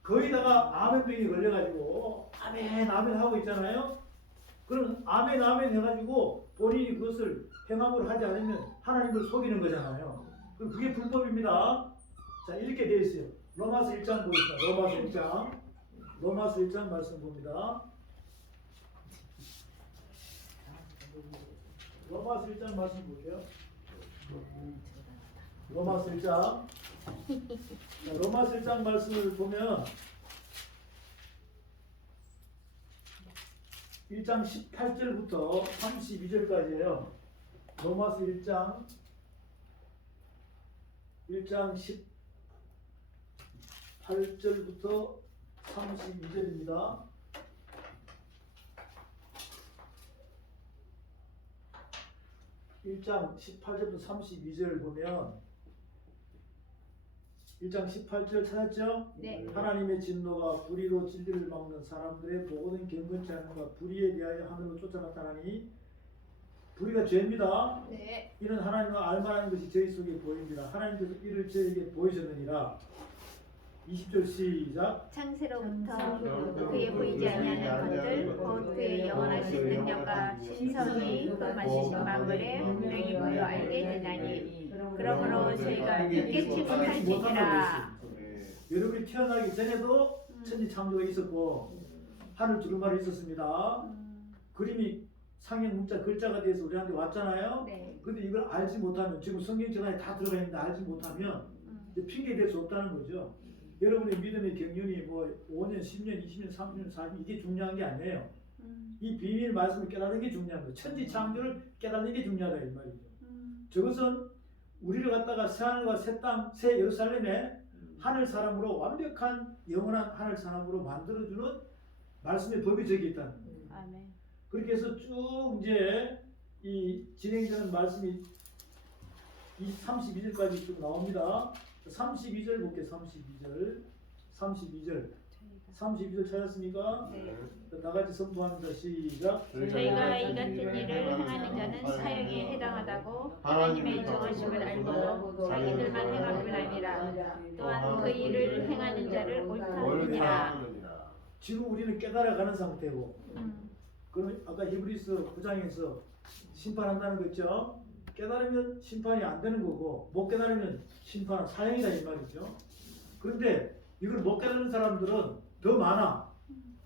거의다가 아멘병이 걸려가지고 아멘 아멘 하고 있잖아요. 그럼 아멘 아멘 해가지고 본인이 그것을 행함으로 하지 않으면 하나님을 속이는 거잖아요. 그럼 그게 불법입니다. 자, 이렇게 되어 있어요. 로마서 1장 보겠습니다. 로마서 1장 말씀 봅니다. 로마서 1장 말씀 볼게요. 로마서 1장. 자, 로마서 1장 말씀을 보면 1장 18절부터 32절까지예요. 로마서 1장 18절부터 32절입니다. 1장 18절부터 32절 보면 1장 18절 찾았죠? 네. 하나님의 진노가 불의로 진리를 막는 사람들의 보고는 경건치 않은가 불의에 대하여 하늘로 쫓아갔다니 불의가 죄입니다. 네. 이는 하나님을 알만한 것이 저희 속에 보입니다. 하나님께서 이를 저에게 보이셨느니라. 20절 시작. 창세로부터 그의 보이지 아니하는 것들 곧 그의 영원하신 능력과 신성이 그 만드신 만물에 분명히 보여 알게 되나니 그러므로 저희가 깨치 못할지니라. 여러분이 태어나기 전에도 천지 창조가 있었고 하늘 두루마리 있었습니다. 그림이 상형 문자 글자가 돼서 우리한테 왔잖아요. 네. 근데 이걸 알지 못하면 지금 성경책 안에 다 들어가 있는데 알지 못하면 핑계 댈 수 없다는 거죠. 여러분의 믿음의 경륜이 뭐 5년, 10년, 20년, 30년, 40년 이게 중요한 게 아니에요. 이 비밀 말씀을 깨닫는 게 중요한 거예요. 천지 창조를 깨닫는 게 중요하다 이 말이죠. 저것은 우리를 갖다가 새하늘과 새 땅, 새 예루살렘에 하늘 사람으로 완벽한 영원한 하늘 사람으로 만들어주는 말씀의 법이 저기 있다는 거예요. 아멘. 그렇게 해서 쭉 이제 이 진행되는 말씀이 32절까지 쭉 나옵니다. 32절 볼게요. 32절 찾았습니까? 네. 다 같이 선포합니다. 시작. 저희가 이 같은 일을 행하는 자는 사형에 해당하다고 하나님의 정하심을 알고도 자기들만 행할 뿐 아니라 또한 그 일을 행하는 자를 옳다 하느니라. 지금 우리는 깨달아가는 상태고 그럼 아까 히브리서 9장에서 심판한다는 거 있죠? 깨달으면 심판이 안 되는 거고 못 깨달으면 심판은 사형이다 이 말이죠. 그런데 이걸 못 깨달은 사람들은 더 많아.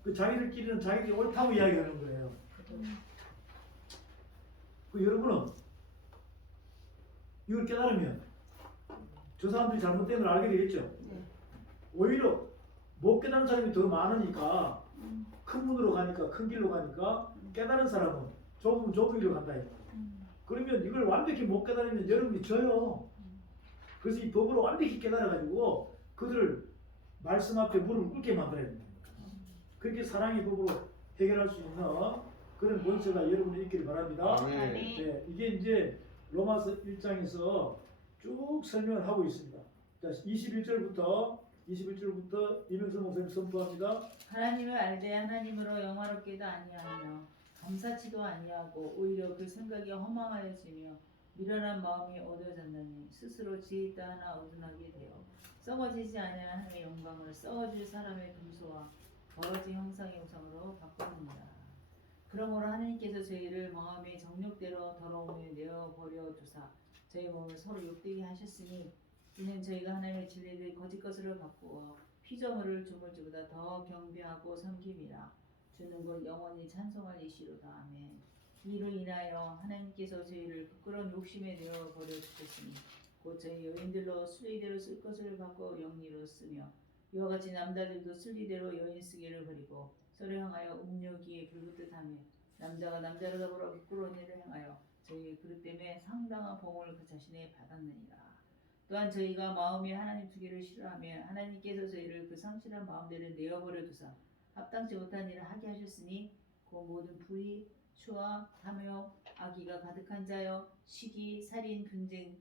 그 자기들끼리는 자기들이 옳다고 이야기하는 거예요. 그 여러분은 이걸 깨달으면 저 사람들이 잘못된 걸 알게 되겠죠. 오히려 못 깨달은 사람이 더 많으니까 큰 문으로 가니까 큰 길로 가니까 깨달은 사람은 좁은 길로 간다. 그러면 이걸 완벽히 못 깨달으면 여러분이 져요. 그래서 이 법으로 완벽히 깨달아가지고 그들을 말씀 앞에 무릎을 꿇게 만들어야 됩니다. 그렇게 사랑의 법으로 해결할 수 있는 그런 본세가 여러분이 있기를 바랍니다. 아멘. 네, 이게 이제 로마서 1장에서 쭉 설명을 하고 있습니다. 자, 21절부터 이명선 목사님 선포합니다. 하나님을 알되 하나님으로 영화롭게도 아니하며 감사치도 아니하고 오히려 그 생각이 허망하여지며 미련한 마음이 얻어졌느니 스스로 지혜있다 하나 어둔하게 되어 썩어지지 아니한 하나님의 영광을 썩어질 사람의 금수와 더러진 형상의 우상으로 바꾸느니라. 그러므로 하나님께서 저희를 마음의 정욕대로 더러움에 내어버려 두사 저희 몸을 서로 욕되게 하셨으니 이는 저희가 하나님의 진리를 거짓 것으로 바꾸어 피조물을 주물주보다 더 경배하고 섬김이라. 주는 곧 영원히 찬송할 이시로다. 아멘. 이로 인하여 하나님께서 저희를 부끄러운 욕심에 내어버려 주셨으니 곧 저희 여인들로 순리대로 쓸 것을 바꿔 영리로 쓰며 이와 같이 남자들도 순리대로 여인 쓰기를 버리고 서로 향하여 음욕이 불붙듯하며 남자가 남자로 더불어 부끄러운 일을 행하여 저희 그릇 때문에 상당한 보응을 그 자신에 받았느니라. 또한 저희가 마음이 하나님 두기를 싫어하며 하나님께서 저희를 그 상실한 마음대로 내어버려 두사 합당치 못한 일을 하게 하셨으니 그 모든 불의, 추와 탐욕, 악의가 가득한 자여 시기, 살인, 분쟁,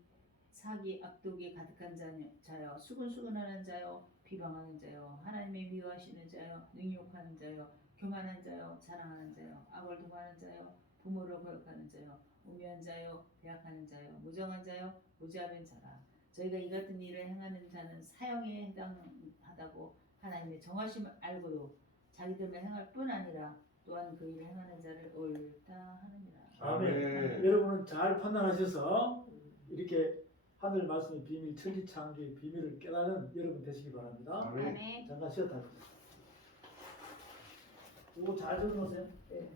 사기, 악독이 가득한 자여 수근수근하는 자여 비방하는 자여 하나님의 미워하시는 자여 능욕하는 자여 교만한 자여 자랑하는 자여 악을 도모하는 자여 부모를 거역하는 자여 우매한 자여 배약하는 자여 무정한 자여 무지하는 자라. 저희가 이 같은 일을 행하는 자는 사형에 해당하다고 하나님의 정하심을 알고도 자기들만 행할 뿐 아니라 또한 그 일을 행하는 자를 옳다 하느니라. 아멘. 여러분은 잘 판단하셔서 이렇게 하늘 말씀의 비밀, 천지창조의 비밀을 깨닫는 여러분 되시기 바랍니다. 아멘. 아멘. 잠깐 쉬었다. 이거 잘 적어놓으세요. 네.